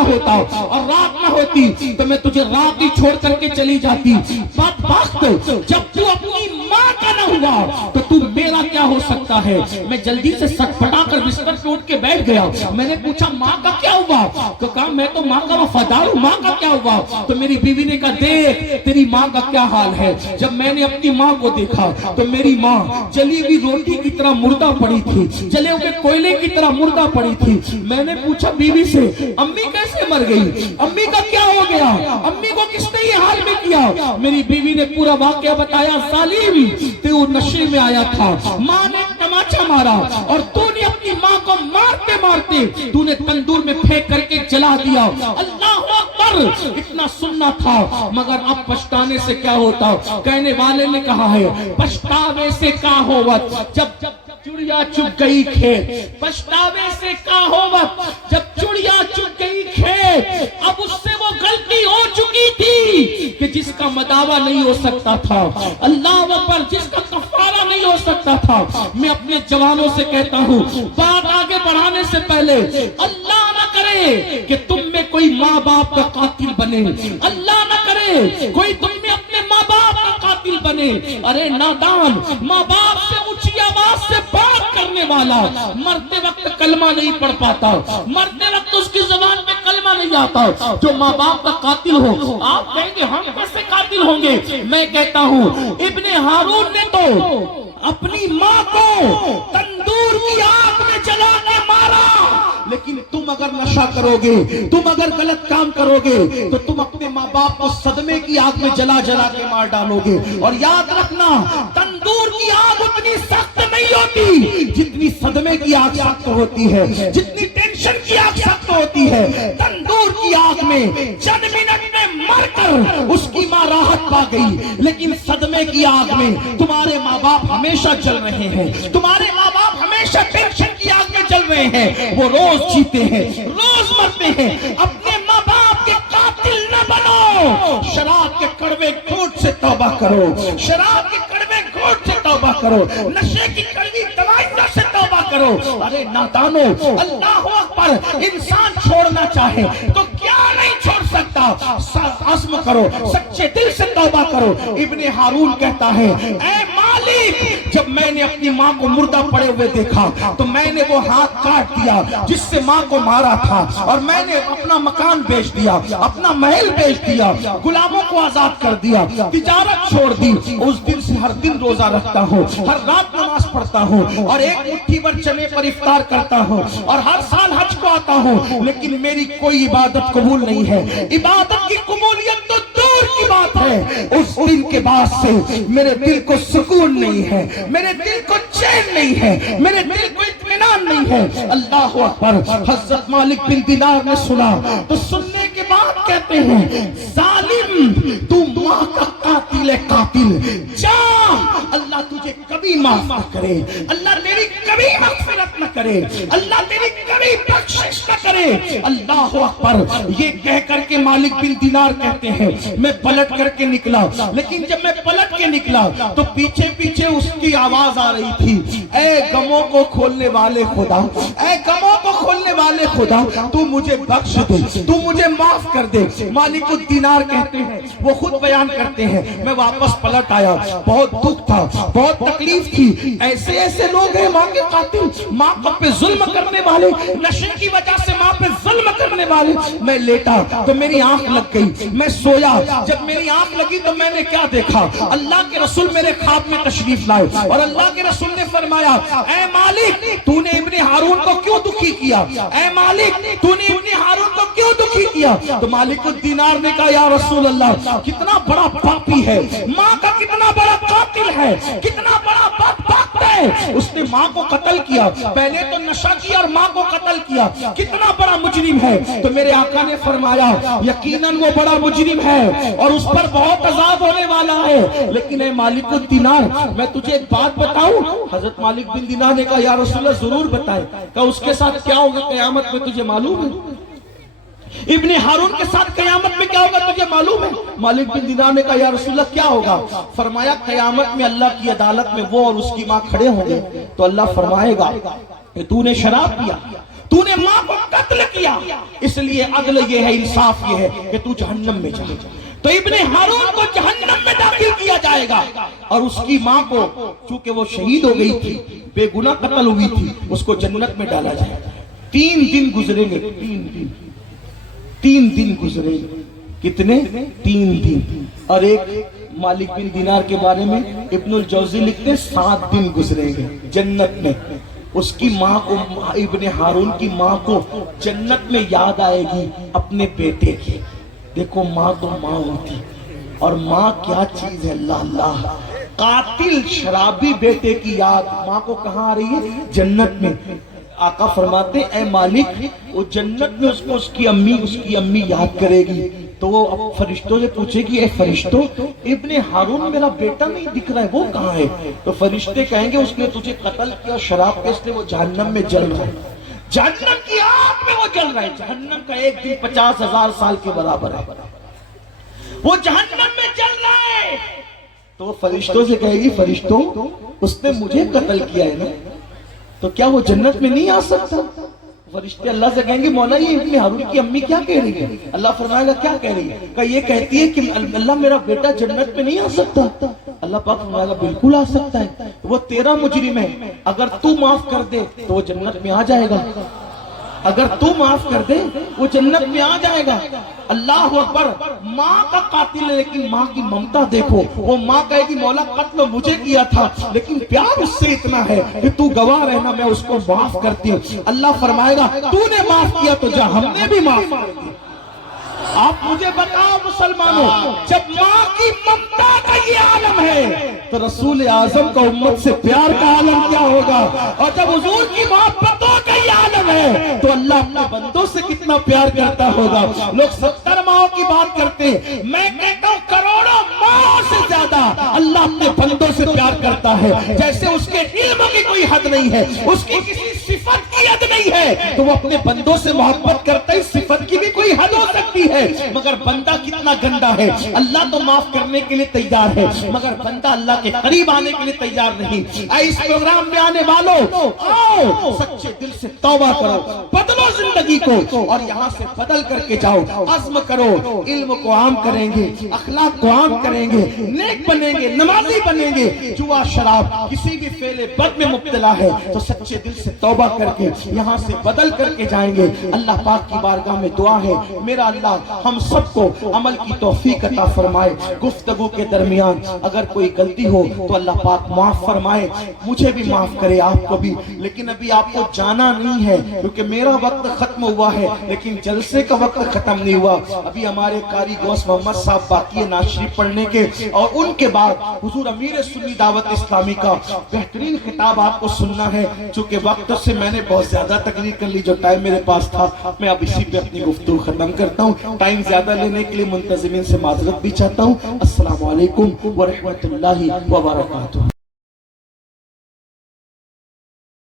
ہوتا اور رات نہ ہوتی تو میں تجھے رات ہی چھوڑ کر کے چلی جاتی۔ بدبخت، جب تو اپنی ماں کا نہ ہوا تو تو میرا کیا ہو سکتا ہے؟ میں جلدی سے سٹ پٹا کر بستر پہ اٹھ کے بیٹھ گیا۔ میں نے پوچھا، ماں کا کیا ہوا؟ تو کہا، میں تو ماں کا وفادار ہوں، ماں کا کیا ہوا؟ تو میری بیوی نے کہا، دیکھ تیری ماں کا کیا حال ہے۔ جب میں نے اپنی ماں کو دیکھا تو میری ماں جلی ہوئی روٹی کی طرح مردہ پڑی تھی، جلے ہوئے کوئلے کی طرح مردہ پڑی تھی۔ میں نے پوچھا بیوی سے، امی کیسے مر گئی؟ امی کا کیا ہو گیا؟ امی کو کس نے یہ حال میں کیا؟ میری بیوی نے پورا واقعہ بتایا۔ ظالم، تو نشے میں آیا تھا، ماں نے تماچا مارا، اور تو نے اپنی ماں کو مارتے مارتے تو نے تندور میں پھینک کر کے جلا دیا۔ اللہ اکبر۔ اتنا سننا تھا، مگر اب پچھتانے سے کیا ہوتا؟ کہنے والے نے کہا ہے، پچھتاوے سے کیا ہوت جب چڑیا چگ گئی کھیت، پچھتاوے سے کیا ہوت جب چڑیا چگ گئی کھیت۔ اب اس سے وہ غلطی ہو چکی تھی کہ جس کا مداوع نہیں ہو سکتا تھا، اللہ اکبر، جس کا کفارہ نہیں ہو سکتا تھا۔ میں اپنے جوانوں سے کہتا ہوں، بات آگے بڑھانے سے پہلے اللہ نہ کرے کہ تم میں کوئی ماں باپ کا قاتل بنے، اللہ نہ کرے کوئی تم میں اپنے ماں باپ کا قاتل بنے۔ ارے نادان، ماں باپ سے اونچی آواز سے بات کرنے والا مرتے وقت کلمہ نہیں پڑھ پاتا، مرتے وقت اس کی زبان پہ کلمہ نہیں آتا۔ جو ماں باپ کا قاتل ہو، آپ کہیں گے ہم کیسے قاتل ہوں گے؟ میں کہتا ہوں، ابن ہارون نے تو اپنی ماں کو تندور کی آگ میں جلا کے مارا، لیکن تم اگر نشہ نشہ کرو گے, تم اگر غلط کام کرو گے تو تم اپنے ماں باپ کو صدمے کی آگ میں جلا جلا کے مار ڈالو گے. اور یاد رکھنا, تندور کی آگ اتنی سخت نہیں ہوتی جتنی صدمے کی آگ سخت ہوتی ہے, جتنی ٹینشن کی آگ سخت ہوتی ہے. تندور کی آگ میں چند منٹ میں مر کر اس کی ماں راحت پا گئی, لیکن صدمے کی آگ میں تمہارے ماں باپ ہمیشہ جل رہے ہیں, تمہارے ماں باپ ہمیشہ ٹینشن کی آگ میں جل رہے ہیں. وہ روز جیتے ہیں, روز مرتے ہیں. اپنے ماں باپ کے قاتل نہ بنو. شراب کے کڑوے گھونٹ سے توبہ کرو, شراب کے کڑوے گھونٹ سے توبہ کرو, نشے کی کڑوی دوائیوں سے توبہ کرو. ارے نادانو, اللہ اکبر, انسان چھوڑنا چاہے تو کیا نہیں چھوڑ سکتا. عزم کرو, سچے دل سے توبہ کرو. ابن ہارون کہتا ہے, اے مالک, جب میں نے اپنی ماں کو مردہ پڑے ہوئے دیکھا تو میں نے وہ ہاتھ کاٹ دیا جس سے ماں کو مارا تھا, اور میں نے اپنا مکان بیچ دیا, اپنا محل بیچ دیا, غلاموں کو آزاد کر دیا, تجارت چھوڑ دی. اس دن سے ہر دن روزہ رکھتا ہوں, ہر رات نماز پڑھتا ہوں, اور ایک مٹھی بھر چنے پر افطار کرتا ہوں, اور ہر سال حج کو آتا ہوں, لیکن میری کوئی عبادت قبول نہیں ہے. عبادت کی قبولیت تو دور کی بات ہے. اس دن کے بعد سے میرے دل کو سکون نہیں ہے, میرے دل کو چین نہیں ہے, میرے دل کو اطمینان نہیں ہے. اللہ اکبر. حضرت مالک بن دینار نے سنا تو سننے کے بعد کہتے ہیں, ظالم, تو ماں کا قاتل ہے, قاتل. جا, اللہ تجھے کبھی معاف نہ کرے, اللہ تیری کبھی مغفرت نہ کرے, اللہ تیری کبھی بخشش نہ کرے. اللہ اکبر. یہ کہہ کر کے مالک بن دینار کہتے ہیں, میں پلٹ کر کے نکلا, لیکن جب میں پلٹ کے نکلا تو پیچھے پیچھے اس کی آواز آ رہی تھی, اے غموں کو کھولنے والے خدا, اے غموں کو کھولنے والے خدا, تو مجھے بخش دے, تو مجھے معاف کر دے. مالک الدینار کہتے ہیں, وہ خود بیان کرتے ہیں, میں واپس پلٹ آیا, بہت دکھ تھا, بہت تکلیف تھی. ایسے ایسے لوگ ہیں ماں کے قاتل, ماں پہ ظلم کرنے والے, نشے کی وجہ سے ماں پہ ظلم کرنے والے. میں لیٹا تو میری آنکھ لگ گئی, میں سویا, جب میری آنکھ لگی تو میں نے کیا دیکھا, اللہ کے رسول میرے خواب میں تشریف لائے, اور اللہ کے رسول نے فرمایا, اے مالک, تو نے ابن ہارون کو کیوں دکھی کیا, اے مالک, تو نے ابن ہارون کو کیوں دکھی کیا. تو مالک الدینار نے کہا, یا رسول اللہ, کتنا بڑا پاپی ہے, ماں کا کتنا بڑا قاتل ہے, کتنا بڑا بدبخت ہے, اس نے ماں کو قتل کیا, پہلے تو نشہ کیا اور ماں کو قتل کیا, کتنا بڑا مجرم ہے. تو میرے آقا نے فرمایا, یقیناً وہ بڑا مجرم ہے اور اس پر بہت عذاب ہونے والا ہے, لیکن اے مالک الدینار, میں تجھے ایک بات بتاؤں. حضرت مالک بن دینار نے کہا, یا رسول اللہ ضرور بتائے. کہ اس کے ساتھ کیا ہوگا قیامت میں تجھے معلوم ہے؟ ابن ہارون کے ساتھ قیامت میں کیا ہوگا تجھے معلوم ہے؟ مالک بن دینار نے کہا, یا رسول اللہ کیا ہوگا؟ فرمایا, قیامت میں اللہ کی عدالت میں وہ اور اس کی ماں کھڑے ہوں گے, تو اللہ فرمائے گا کہ تو نے شراب پیا, تو نے ماں کو قتل کیا, اس لیے عدل یہ ہے, انصاف یہ ہے کہ تو جہنم میں جا. تو ابن ہارون کو جہنم میں داخل کیا جائے گا, اور اس کی ماں کو, چونکہ وہ شہید ہو گئی تھی, بے گناہ قتل ہوئی تھی, اس کو جنت میں ڈالا جائے گا. 3 دن گزریں گے, 3 دن گزریں گے. کتنے؟ 3 دن. اور ایک مالک بن دینار کے بارے میں ابن الجوزی لکھتے ہیں 7 دن گزریں گے جنت میں. اس کی ماں کو, ابن ہارون کی ماں کو جنت میں یاد آئے گی اپنے بیٹے کی. دیکھو, ماں تو ماں ہوتی, اور ماں کیا چیز ہے. اللہ اللہ. قاتل شرابی بیٹے کی یاد ماں کو کہاں آ رہی ہے؟ جنت میں. آقا فرماتے, اے مالک, وہ جنت میں اس کو اس کی امی یاد کرے گی, تو وہ فرشتوں سے پوچھے گی, اے فرشتوں, ابن ہارون میرا بیٹا نہیں دکھ رہا ہے, وہ کہاں ہے؟ تو فرشتے کہیں گے, اس نے تجھے قتل کیا, شراب کے, اس لیے وہ جہنم میں جل رہا ہے, جہنم کی آگ میں وہ جل رہا ہے. جہنم کا ایک دن 50,000 سال کے برابر ہے, وہ جہنم میں جل رہا ہے. تو وہ فرشتوں سے کہے گی, فرشتوں, اس نے مجھے قتل کیا ہے نا, تو کیا وہ جنت میں نہیں آ سکتا؟ فرشتے اللہ سے کہیں گے, مولا, یہ ابن ہارون کی امی کیا کہہ رہی ہے؟ اللہ فرمائے گا, کیا کہہ رہی ہے؟ کہ یہ کہتی ہے کہ اللہ, میرا بیٹا جنت میں نہیں آ سکتا. اللہ پاک فرمائے گا, بالکل آ سکتا ہے, وہ تیرا مجرم ہے, اگر تو معاف کر دے تو وہ جنت میں آ جائے گا. اگر تو معاف کر دے وہ جنت میں آ جائے گا۔ اللہ اکبر، ماں کا قاتل ہے لیکن ماں کی ممتا دیکھو، وہ ماں کہے گی مولا قتل مجھے کیا تھا لیکن پیار اس سے اتنا ہے کہ تو گواہ رہنا میں اس کو معاف کرتی ہوں۔ اللہ فرمائے گا تو نے معاف کیا تو جا، ہم نے بھی معاف کر دیا۔ آپ مجھے بتاؤ مسلمانوں، جب ماں کی ممتا کا یہ عالم ہے تو رسول اعظم کا امت سے پیار کا عالم کیا ہوگا؟ اور جب حضور کی محبتوں کا یہ عالم ہے تو اللہ اپنے بندوں سے کتنا پیار کرتا ہوگا۔ لوگ 70 ماؤں کی بات کرتے ہیں، میں کہتا ہوں کروڑوں ماؤں سے زیادہ اللہ اپنے بندوں سے پیار کرتا ہے۔ جیسے اس کے علم کی کوئی حد نہیں ہے، اس کی کسی صفت کی حد نہیں ہے تو وہ اپنے بندوں سے محبت کرتا ہے۔ صفت کی بھی کوئی حد ہو سکتی ہے مگر بندہ کتنا گندا ہے۔ اللہ تو معاف کرنے کے لیے تیار ہے مگر بندہ اللہ کے قریب آنے کے لیے تیار نہیں۔ اے اس پروگرام میں آنے والوں، آؤ سچے دل سے توبہ کرو، بدلو زندگی کو اور یہاں سے بدل کر کے جاؤ۔ عزم کرو، علم کو عام کریں گے، اخلاق کو عام کریں گے، نیک بنیں گے، نمازی بنیں گے۔ جوا شراب کسی بھی فعل بد میں مبتلا ہے تو سچے دل سے توبہ کر کے یہاں سے بدل کر کے جائیں گے۔ اللہ پاک کی بارگاہ میں دعا ہے، میرا اللہ ہم سب کو عمل کی توفیق عطا فرمائے۔ گفتگو کے درمیان اگر کوئی غلطی ہو تو اللہ پاک معاف فرمائے، مجھے بھی معاف کرے، آپ کو بھی۔ لیکن ابھی آپ کو جانا نہیں ہے کیونکہ میرا وقت ختم ہوا ہے لیکن جلسے کا وقت ختم نہیں ہوا۔ ابھی ہمارے قاری غوث محمد صاحب باقی ہے نعت شریف پڑھنے کے، اور ان کے بعد حضور امیر سنی دعوت اسلامی کا بہترین خطاب آپ کو سننا ہے۔ چونکہ وقت سے میں نے بہت زیادہ تقریر کر لی، جو ٹائم میرے پاس تھا میں اب اسی پہ اپنی گفتگو ختم کرتا ہوں۔ ٹائم زیادہ لینے کے لیے منتظمین سے معذرت بھی چاہتا ہوں۔ السلام علیکم ورحمۃ اللہ وبرکاتہ۔